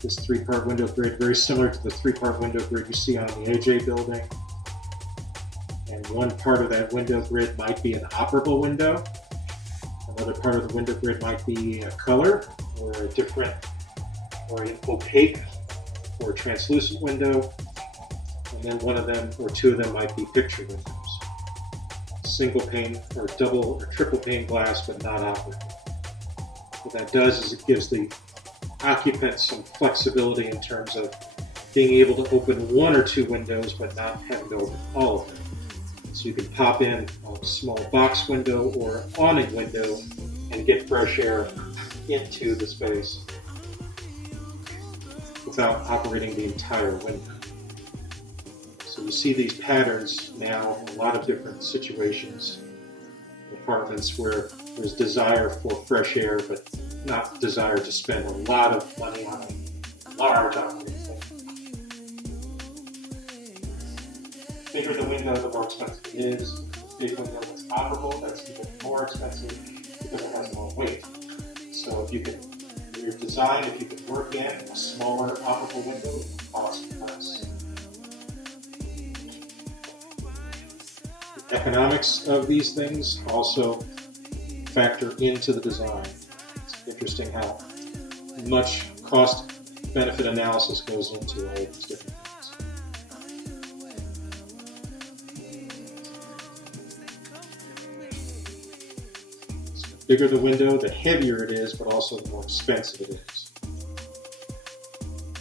This three-part window grid, very similar to the three-part window grid you see on the AJ building. And one part of that window grid might be an operable window. Another part of the window grid might be a color or a different, or an opaque or translucent window. And then one of them or two of them might be picture windows. Single pane or double or triple pane glass, but not operable. What that does is it gives the occupants some flexibility in terms of being able to open one or two windows but not having to open all of them. So you can pop in a small box window or awning window and get fresh air into the space without operating the entire window. So you see these patterns now in a lot of different situations, apartments where there's desire for fresh air but not desire to spend a lot of money on a large operating thing. The bigger the window, the more expensive it is. The big window that's operable, that's even more expensive because it has more weight. So if you can, in your design, if you can work in a smaller operable window, it will cost less. The economics of these things also factor into the design. Interesting how much cost-benefit analysis goes into all these different things. So the bigger the window, the heavier it is, but also the more expensive it is.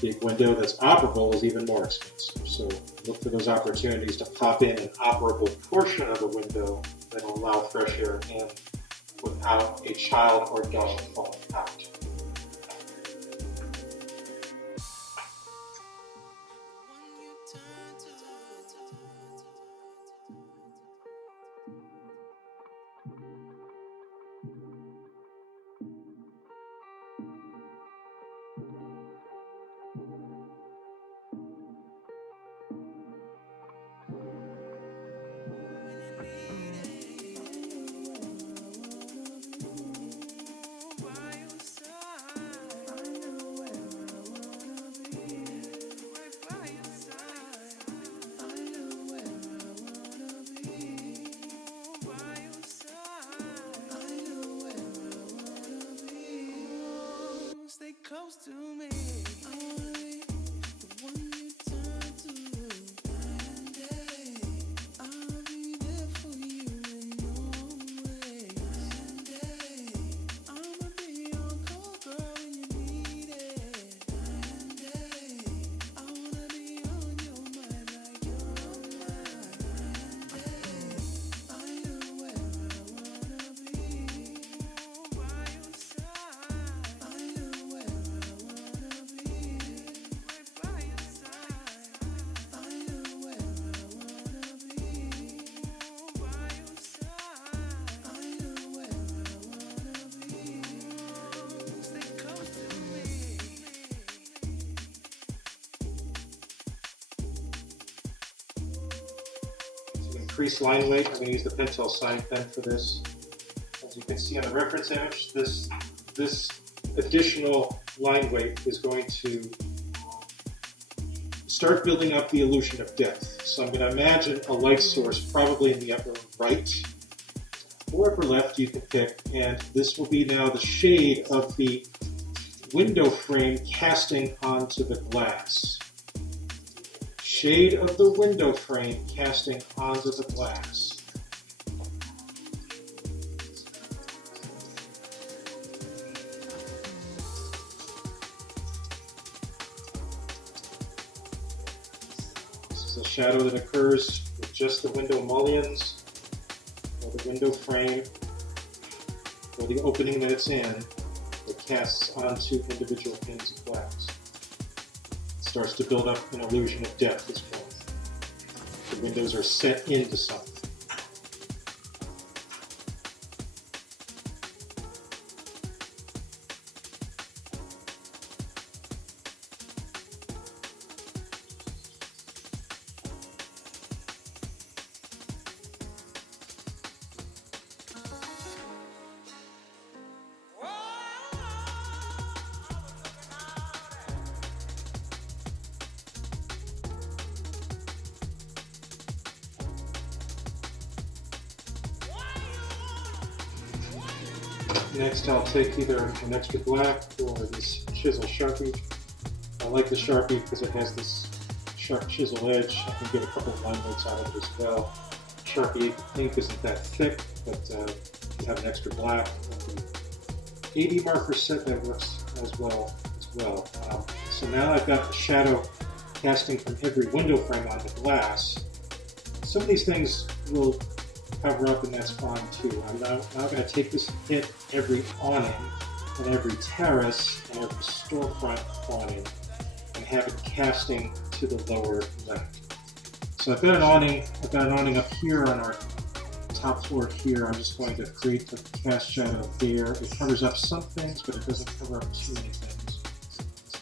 Big window that's operable is even more expensive. So look for those opportunities to pop in an operable portion of the window that will allow fresh air in without a child or dog falling out. Close to me. I wanna be the one you turn to. Night and day, I'll be there for you in all ways. Night and day, I'ma be your cold girl when you need it. Night and day, I wanna be on your mind like you're on mine. Night and day, I know where I wanna be. By your side, I know where I wanna be. Right by your side. increase line weight. I'm going to use the Pentel sign pen for this. As you can see on the reference image, this additional line weight is going to start building up the illusion of depth. So I'm going to imagine a light source probably in the upper right or upper left, you can pick, and this will be now the shade of the window frame casting onto the glass. Shade of the window frame casting onto the glass. This is a shadow that occurs with just the window mullions, or the window frame, or the opening that it's in, that casts onto individual pins of glass. It starts to build up an illusion of depth as well. The windows are set into something. Next, I'll take either an extra black or this chisel Sharpie. I like the Sharpie because it has this sharp chisel edge. I can get a couple of line weights out of it as well. Sharpie ink isn't that thick, but if you have an extra black, the 80 marker set that works as well. So now I've got the shadow casting from every window frame on the glass. Some of these things will cover up, and that's fine too. I'm now going to take this and hit every awning and every terrace and every storefront awning and have it casting to the lower left. So I've got an awning up here on our top floor here. I'm just going to create a cast shadow there. It covers up some things, but it doesn't cover up too many things.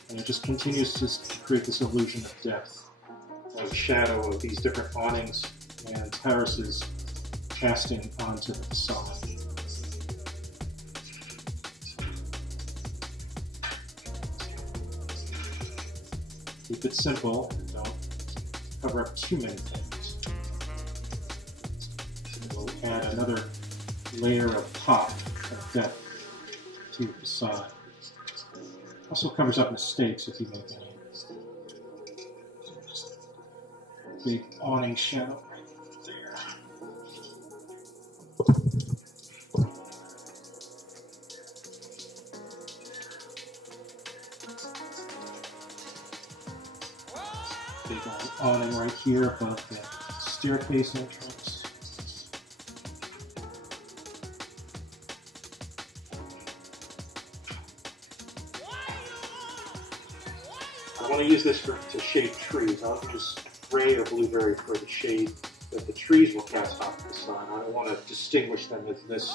And it just continues to create this illusion of depth, of shadow of these different awnings and terraces casting onto the facade. Keep it simple and don't cover up too many things. We'll add another layer of pop, of depth to the facade. Also covers up mistakes if you make any. Big awning shadow. Big awning right here above the staircase entrance. I want to use this to shade trees. I'll use gray or blueberry for the shade that the trees will cast off the facade. I don't want to distinguish them at this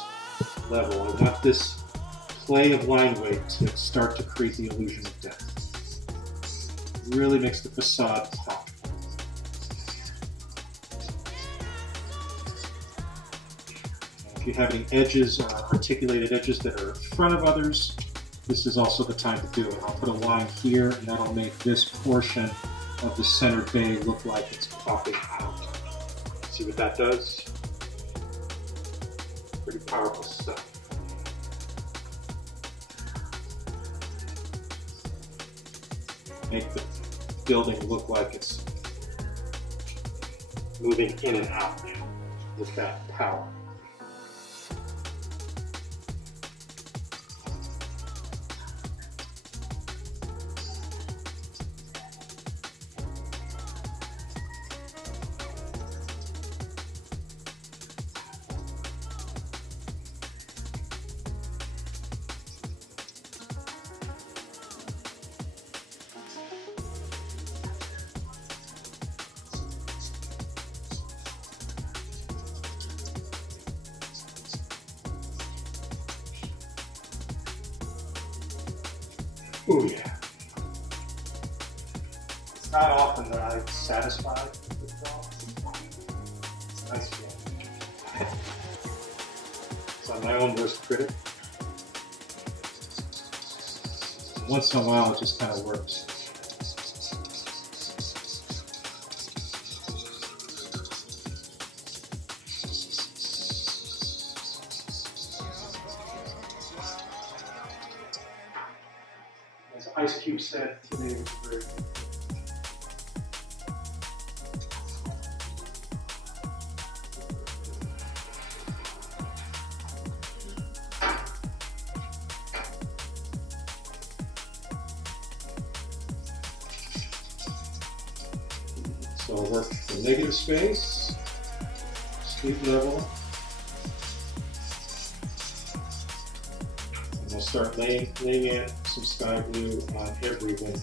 level. I want this play of line weight to start to create the illusion of depth. Really makes the facade pop. And if you have any edges or articulated edges that are in front of others, this is also the time to do it. I'll put a line here, and that'll make this portion of the center bay look like it's popping out. See what that does? Pretty powerful stuff. Make the building look like it's moving in and out with that power. Oh yeah. It's not often that I'm satisfied with the film. Nice game. So I'm my own worst critic. Once in a while, it just kind of works. As Ice Cube said today, it was very So I'll work the negative space, street level, and we'll start laying in some sky blue on every window.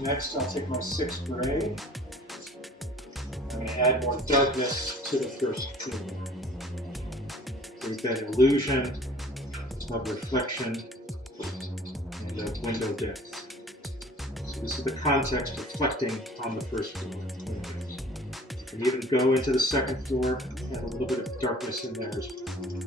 Next, I'll take my 6th gray. I'm going to add more darkness to the first theme. So we've got illusion, of reflection, and window depth. So this is the context reflecting on the first floor. You can even go into the second floor, add a little bit of darkness in there as well.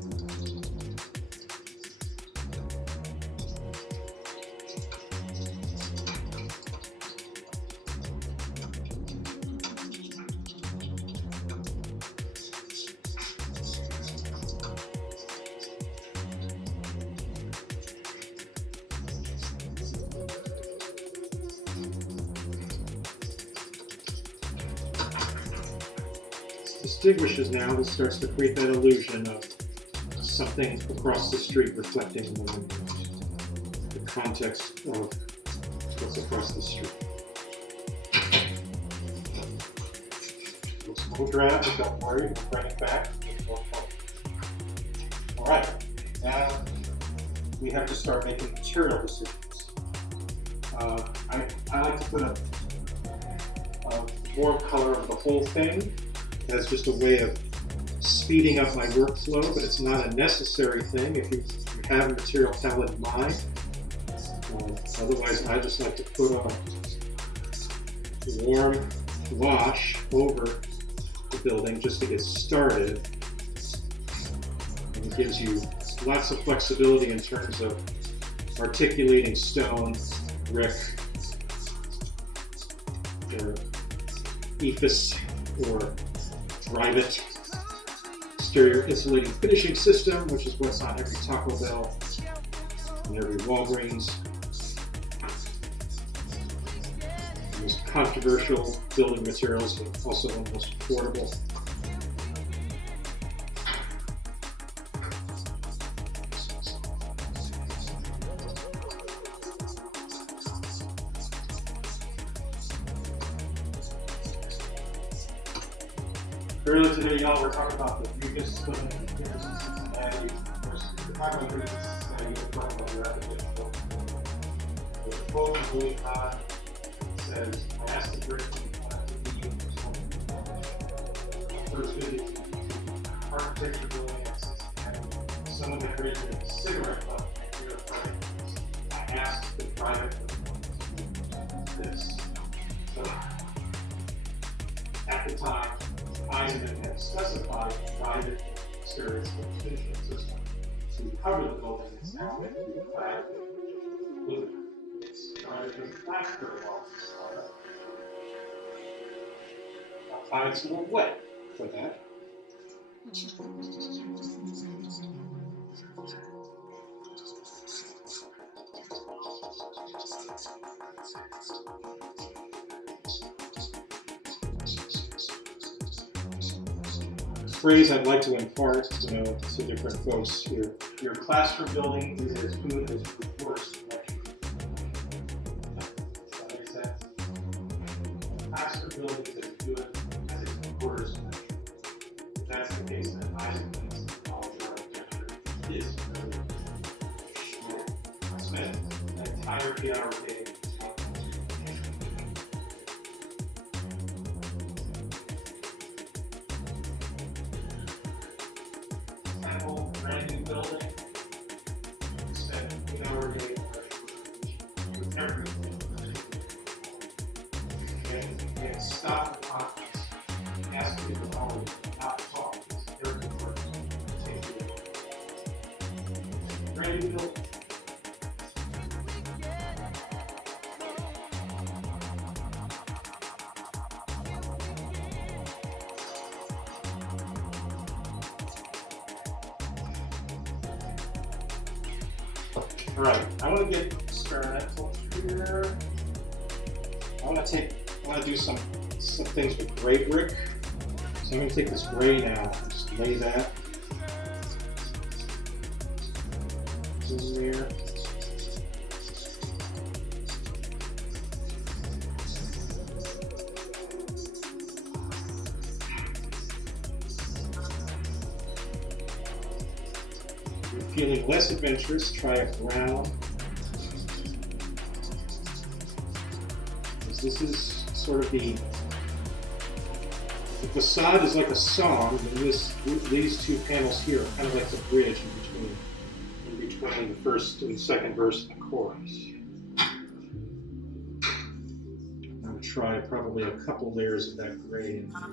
Distinguishes now, this starts to create that illusion of something across the street reflecting in the windows. The context of what's across the street. We'll draft, but don't worry, we'll bring it back. All right, now we have to start making material decisions. I like to put a warm color of the whole thing as just a way of speeding up my workflow, but it's not a necessary thing if you have a material palette in mind. Otherwise, I just like to put a warm wash over the building just to get started. And it gives you lots of flexibility in terms of articulating stone, brick, or ephes, or Rivet. Exterior insulating finishing system, which is what's on every Taco Bell and every Walgreens. The most controversial building materials, but also one of the most affordable. Earlier today, y'all were talking about the Regis building here in Cincinnati. Of course, if you're talking about Regis in Cincinnati, you're talking about your academic building. The quote is really hot. It says, I asked the brick to leave first visit to architecture building in Cincinnati. Someone had written a cigarette butt at your apartment. I asked the private this. So, at the time, Eisenman had specified private exterior finishing system to cover the building. It's now meant to be clad with it's private with plaster walls. I find it's a little wet for that. Phrase I'd like to impart, to different folks here. Your classroom building is as good as your course lecture. Does that make sense? A classroom building is as good as its course lecture. If that's the case, then Eisenman's college architecture is very good. I spent an entire 8-hour day. Brand new building, spent an 8-hour day with everything. And stop the conference, ask people to always not talk, because everything works. Take it. Brand new building. All right, I want to get experimental here. I want to do some things with gray brick. So I'm going to take this gray now and just lay that in there. Feeling less adventurous, try a brown. This is sort of the facade is like a song, and these two panels here are kind of like the bridge in between the first and second verse of the chorus. I'm going to try probably a couple layers of that gray in here.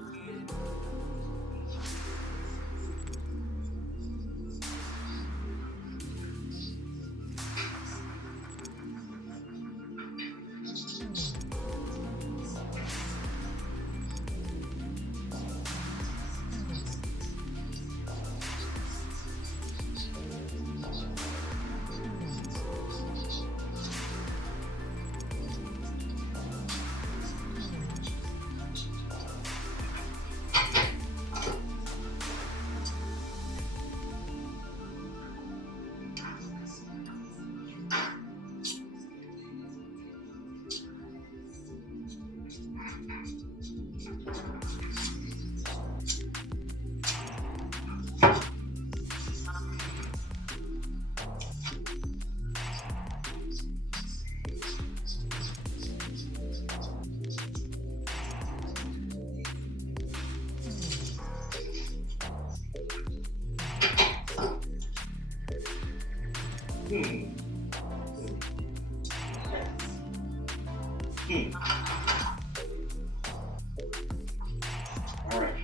All right.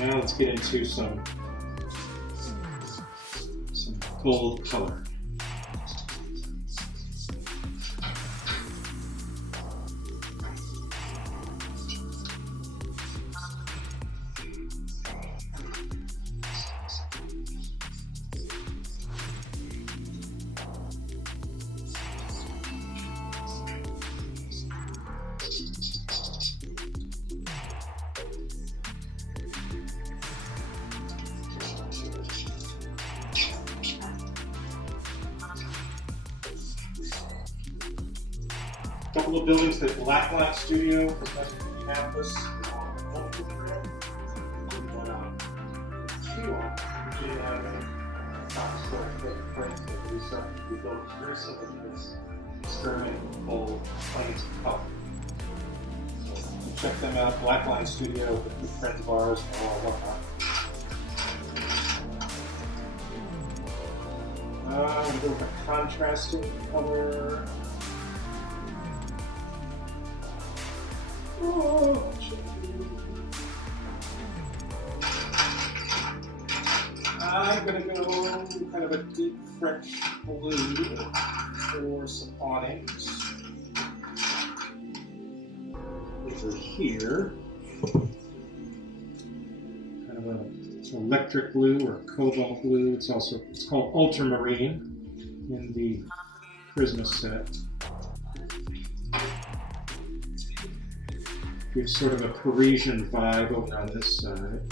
Now let's get into some gold color. Couple of buildings that Blackline Studio from Minneapolis. Very similar to this experimental planes of color. So check them out, Blackline Studio, with good friends of ours and all whatnot. I'm going to go with a contrasting color. Oh, I'm going to go kind of a deep French blue for some awnings. Over here, kind of an electric blue or cobalt blue. It's called ultramarine in the Christmas set. Gives sort of a Parisian vibe over on this side.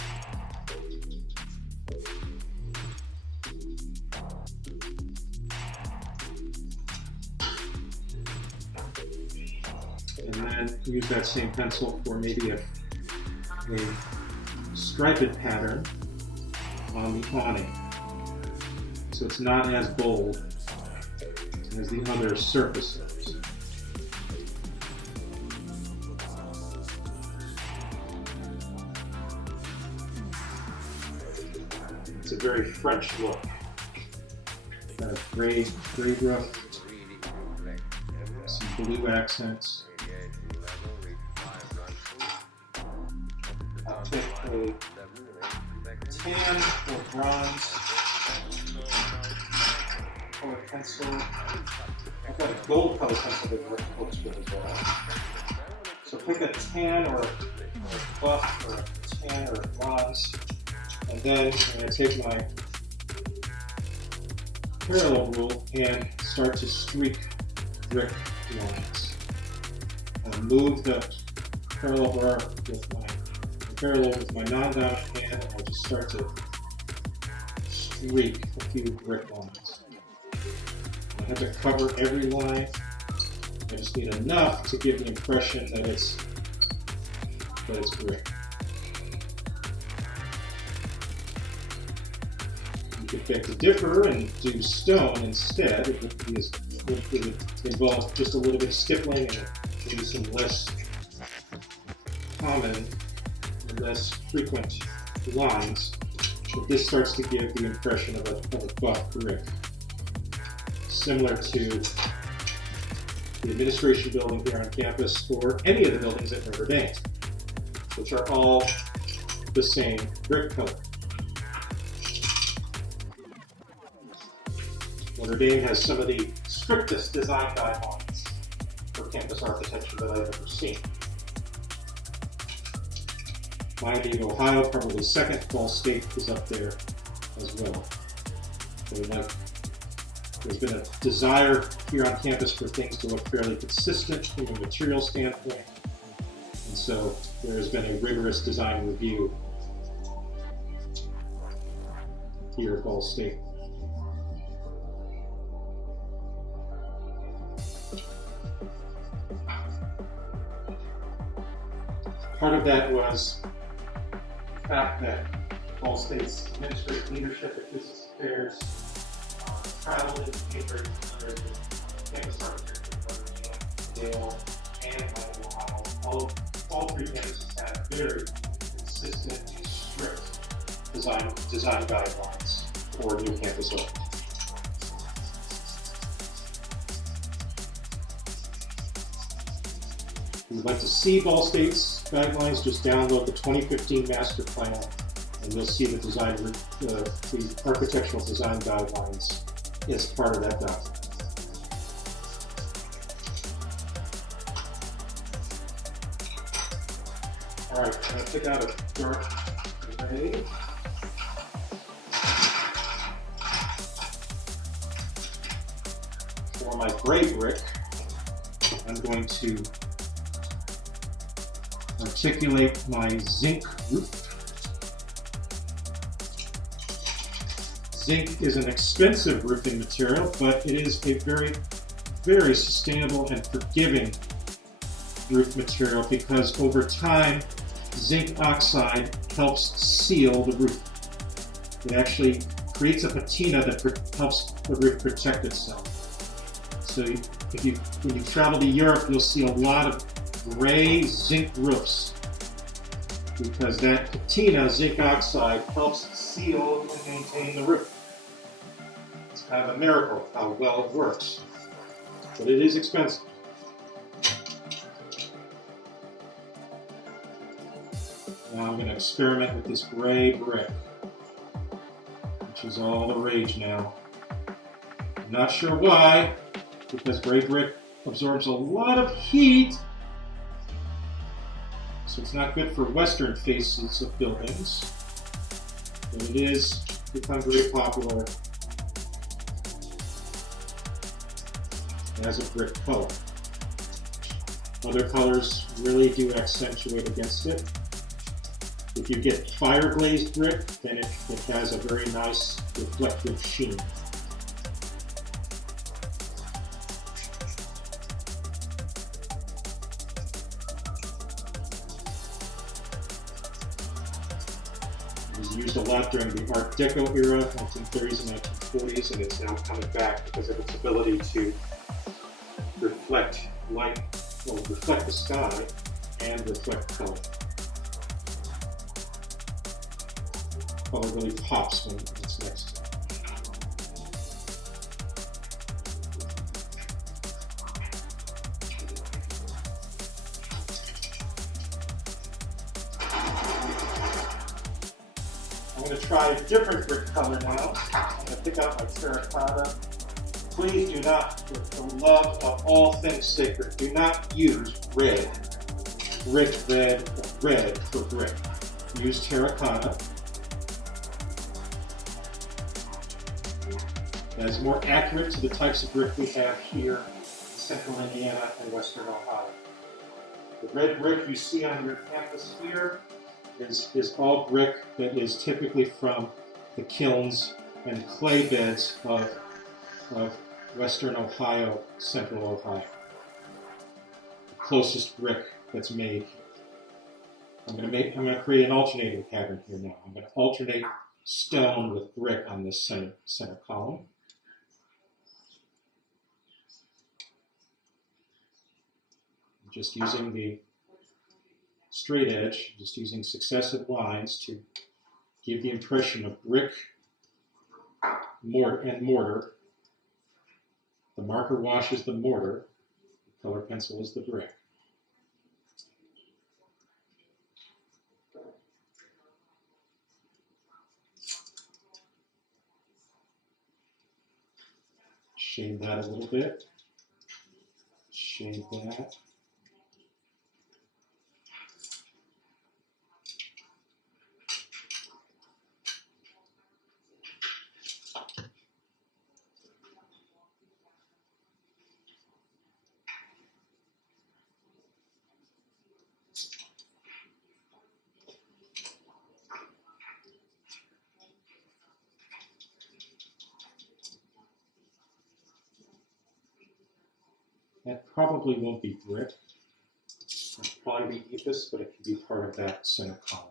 And then use that same pencil for maybe a striped pattern on the awning. So it's not as bold as the other surfaces. It's a very French look. Got a gray roof, some blue accents. I'll take a tan or bronze color pencil. I've got a gold color pencil that looks good as well. So pick a tan or a buff or a tan or a bronze. And then I'm going to take my parallel rule and start to streak brick lines. I'll move the parallel bar with my non-dominant hand, and I'll just start to streak a few brick lines. I have to cover every line. I just need enough to give the impression that it's brick. You could beg to differ and do stone instead. It would involve just a little bit of stippling and maybe some less common and less frequent lines. But this starts to give the impression of a buff brick. Similar to the administration building here on campus or any of the buildings at Notre Dame, which are all the same brick color. Notre Dame has some of the strictest design guidelines for campus architecture that I've ever seen. Miami of Ohio, probably second. Ball State is up there as well. So there's been a desire here on campus for things to look fairly consistent from a material standpoint. And so there has been a rigorous design review here at Ball State. Part of that was the fact that Ball State's administrative leadership at Business Affairs traveled into Cambridge under the campus architect Dale and Michael Ohio. All three campuses have very consistent and strict design guidelines for new campus openings. If you'd like to see Ball State's guidelines, just download the 2015 master plan, and you'll see the the architectural design guidelines as part of that document. All right, I'm going to pick out a dark gray. For my gray brick, I'm going to articulate my zinc roof. Zinc is an expensive roofing material, but it is a very, very sustainable and forgiving roof material because over time, zinc oxide helps seal the roof. It actually creates a patina that helps the roof protect itself. So when you travel to Europe, you'll see a lot of gray zinc roofs because that patina, zinc oxide, helps seal and maintain the roof. It's kind of a miracle how well it works, but it is expensive. Now I'm going to experiment with this gray brick, which is all the rage now. I'm not sure why, because gray brick absorbs a lot of heat, so it's not good for western faces of buildings, but it is become very popular as a brick color. Other colors really do accentuate against it. If you get fire glazed brick, then it has a very nice reflective sheen. It was used a lot during the Art Deco era, 1930s and 1940s, and it's now coming back because of its ability to reflect light, well, reflect the sky and reflect color. Color really pops when it's next to it. I'm going to try a different brick color now. I'm going to pick out my terracotta. Please do not, with the love of all things sacred, do not use red, rich red, or red for brick. Use terracotta. That is more accurate to the types of brick we have here in central Indiana and western Ohio. The red brick you see on your campus here is all brick that is typically from the kilns and clay beds of western Ohio, central Ohio. The closest brick that's made. I'm going to create an alternating pattern here now. I'm going to alternate stone with brick on this center column. Just using the straight edge, just using successive lines to give the impression of brick and mortar. The marker washes the mortar, the color pencil is the brick. Shade that a little bit. Shade that. That probably won't be brick. probably be ephes, but it can be part of that center column.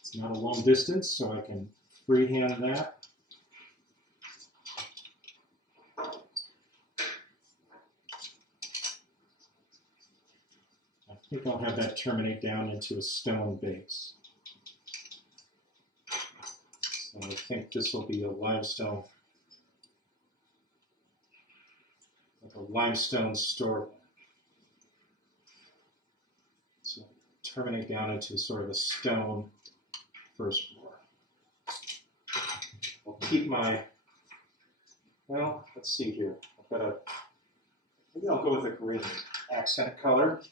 It's not a long distance, so I can freehand that. I think I'll have that terminate down into a stone base. So I think this will be a limestone, like a limestone store. So terminate down into sort of a stone first floor. I'll keep my, well, let's see here. I've got a, maybe I'll go with a green accent color.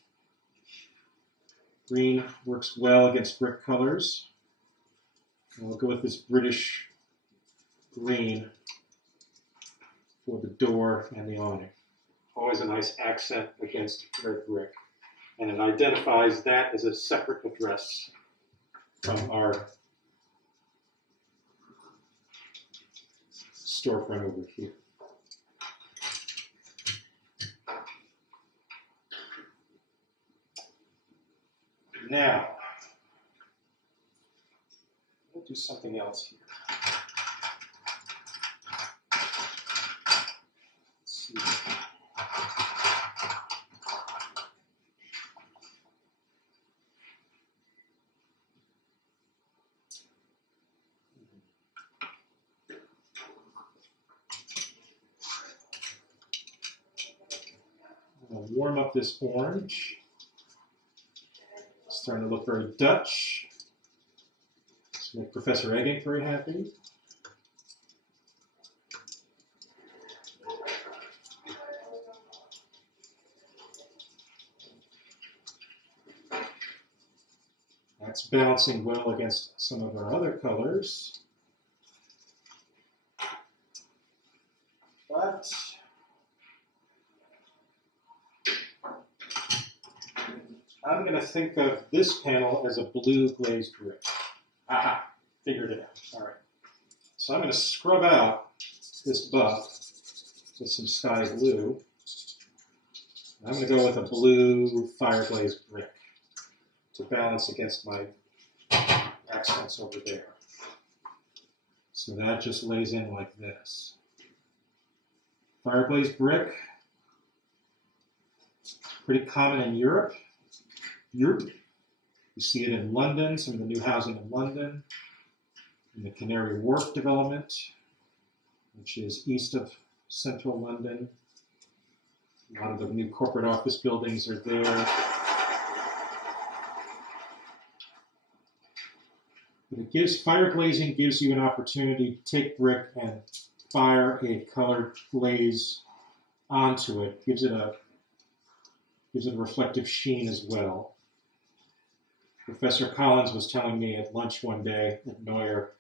Green works well against brick colors. And we'll go with this British green for the door and the awning. Always a nice accent against red brick. And it identifies that as a separate address from our storefront over here. Now, we'll do something else here. Let's see. I'm going to warm up this orange. It's starting to look very Dutch. It's make Professor Egging very happy. That's balancing well against some of our other colors. But I'm going to think of this panel as a blue glazed brick. Aha, figured it out. All right. So I'm going to scrub out this buff with some sky blue. I'm going to go with a blue fire glazed brick to balance against my accents over there. So that just lays in like this. Fire glazed brick, pretty common in Europe. You see it in London, some of the new housing in London, in the Canary Wharf development, which is east of central London. A lot of the new corporate office buildings are there. But it gives, fire glazing gives you an opportunity to take brick and fire a colored glaze onto it. Gives it a reflective sheen as well. Professor Collins was telling me at lunch one day at Neuer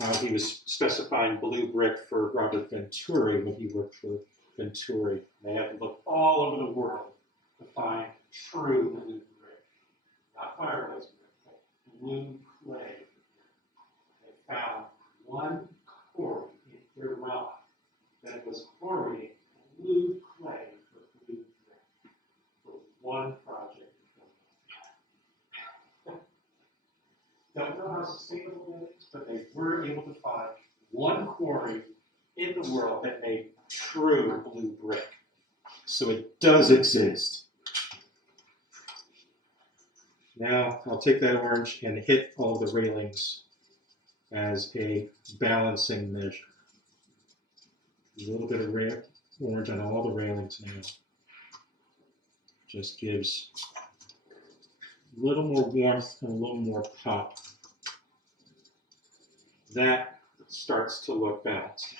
how he was specifying blue brick for Robert Venturi when he worked for Venturi. They had to look all over the world to find true blue brick. Not fireplace brick, but blue clay. They found one quarry in Iran that was quarrying blue clay for blue brick for one project. Don't know how sustainable that is, but they were able to find one quarry in the world that made true blue brick. So it does exist. Now I'll take that orange and hit all the railings as a balancing measure. A little bit of red, orange on all the railings now. Just gives a little more warmth and a little more pop. That starts to look balanced.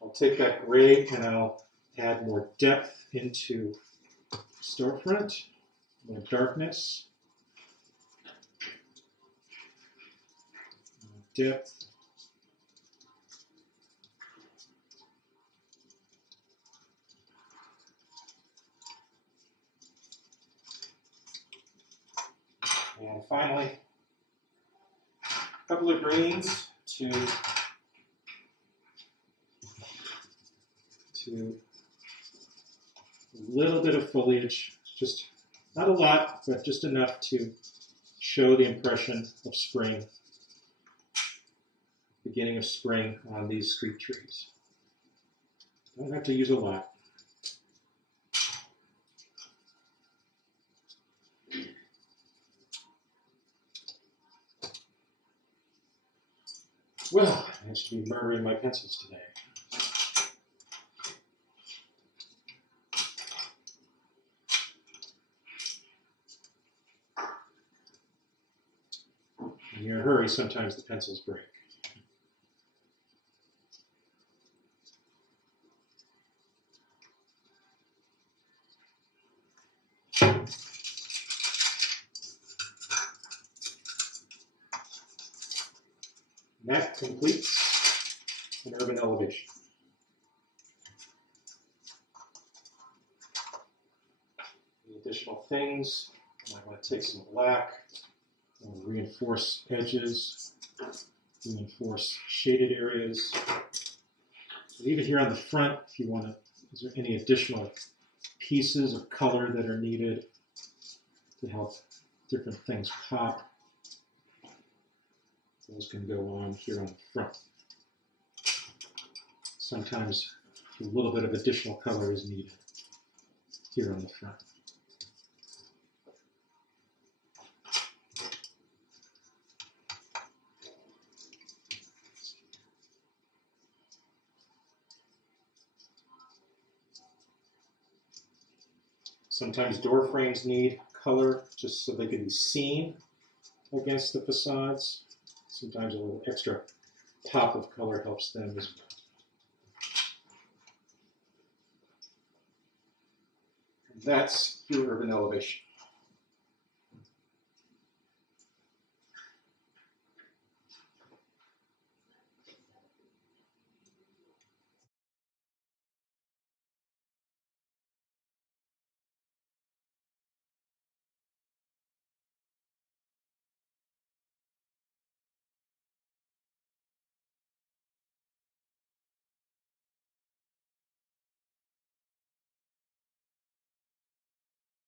I'll take that gray and I'll add more depth into storefront, more darkness, more depth. And finally, a couple of greens to a little bit of foliage, just not a lot, but just enough to show the impression of spring, beginning of spring on these street trees. Don't have to use a lot. Well, I should be murdering my pencils today. When you're in a hurry, sometimes the pencils break. That completes an urban elevation. The additional things, I might want to take some black, reinforce edges, reinforce shaded areas. But even here on the front, if you want to, is there any additional pieces of color that are needed to help different things pop? Those can go on here on the front. Sometimes a little bit of additional color is needed here on the front. Sometimes door frames need color just so they can be seen against the facades. Sometimes a little extra pop of color helps them as well. And that's your urban elevation.